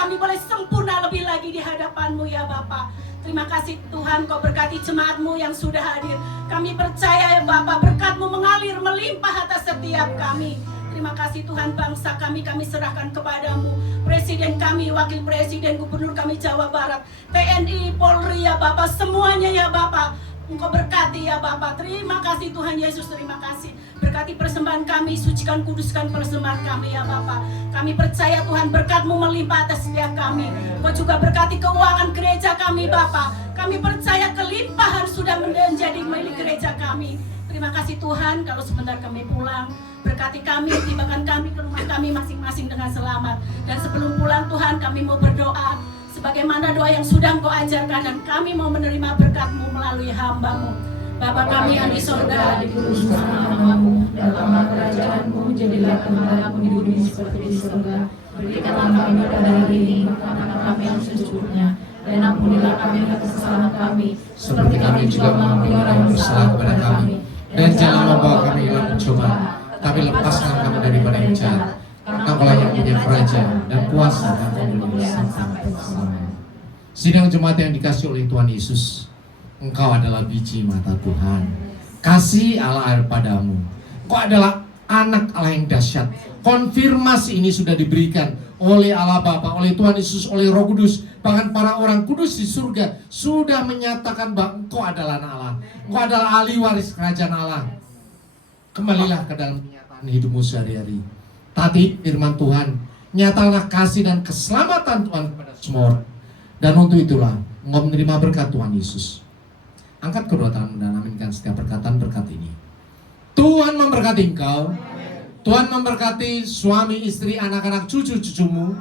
kami boleh sempurna lebih lagi di hadapan-Mu ya Bapa. Terima kasih Tuhan, Kau berkati jemaat-Mu yang sudah hadir. Kami percaya ya Bapa, berkat-Mu mengalir melimpah atas setiap kami. Terima kasih Tuhan, bangsa kami serahkan kepadamu. Presiden kami, wakil presiden, gubernur kami Jawa Barat, TNI, Polri ya Bapak, semuanya ya Bapak. Engkau berkati ya Bapak. Terima kasih Tuhan Yesus, terima kasih. Berkati persembahan kami, sucikan, kuduskan persembahan kami ya Bapak. Kami percaya Tuhan, berkat-Mu melimpah atas setiap kami. Engkau juga berkati keuangan gereja kami Bapak. Kami percaya kelimpahan sudah menjadi milik gereja kami. Terima kasih Tuhan, kalau sebentar kami pulang, berkati kami, tibakan kami ke rumah kami masing-masing dengan selamat. Dan sebelum pulang Tuhan, kami mau berdoa sebagaimana doa yang sudah Engkau ajarkan, dan kami mau menerima berkat-Mu melalui hamba-Mu. Bapa kami yang di sorga, dikuduskan nama-Mu, datanglah kerajaan-Mu, jadilah kehendakmu di bumi seperti di surga. Berikanlah kami pada hari ini makanan kami yang secukupnya, dan ampunilah kami atas kesalahan kami, seperti kami juga mengampuni orang yang bersalah kepada kami. Dan jangan membawa kami dalam pencobaan, tapi lepaskan kami daripada yang jahat. Karena Engkaulah yang punya kerajaan dan kuasa dan kemuliaan sampai selamanya. Sidang jemaat yang dikasihi oleh Tuhan Yesus, Engkau adalah biji mata Tuhan. Kasih Allah padamu. Engkau adalah anak Allah yang dahsyat. Konfirmasi ini sudah diberikan oleh Allah Bapa, oleh Tuhan Yesus, oleh Roh Kudus. Bahkan para orang kudus di surga sudah menyatakan bahwa Engkau adalah anak Allah. Engkau adalah ahli waris kerajaan Allah. Kembalilah ke dalam kenyataan hidupmu sehari-hari. Taati firman Tuhan. Nyatalah kasih dan keselamatan Tuhan kepada semua orang. Dan untuk itulah engkau menerima berkat Tuhan Yesus. Angkat kedua tanganmu dan aminkan setiap perkataan berkat ini. Tuhan memberkati engkau. Tuhan memberkati suami, istri, anak-anak, cucu-cucumu.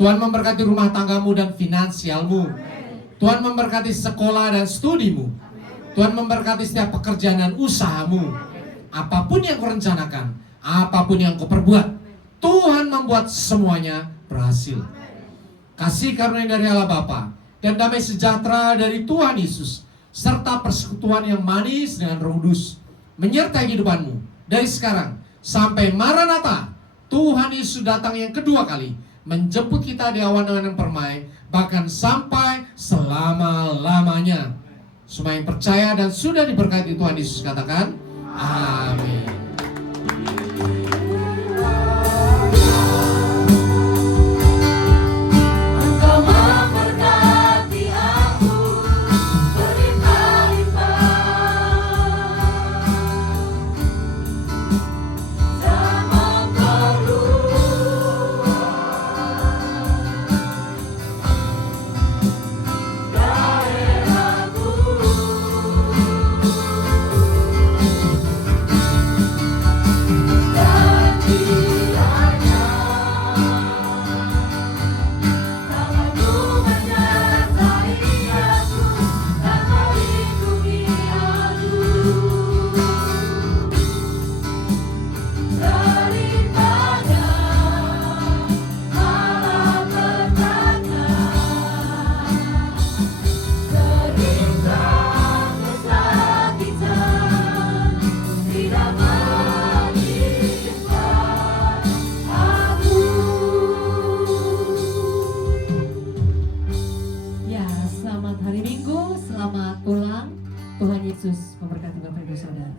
Tuhan memberkati rumah tanggamu dan finansialmu. Tuhan memberkati sekolah dan studimu. Tuhan memberkati setiap pekerjaan dan usahamu. Apapun yang kau rencanakan, apapun yang kau perbuat, Tuhan membuat semuanya berhasil. Kasih karunia dari Allah Bapa dan damai sejahtera dari Tuhan Yesus, serta persekutuan yang manis dengan Roh Kudus menyertai kehidupanmu dari sekarang sampai Maranatha. Tuhan Yesus datang yang kedua kali, menjemput kita di awan-awan yang permai, bahkan sampai selama-lamanya. Semua yang percaya dan sudah diberkati Tuhan Yesus katakan amin. Selamat hari Minggu, selamat pulang. Tuhan Yesus memberkati Bapak Ibu Saudara.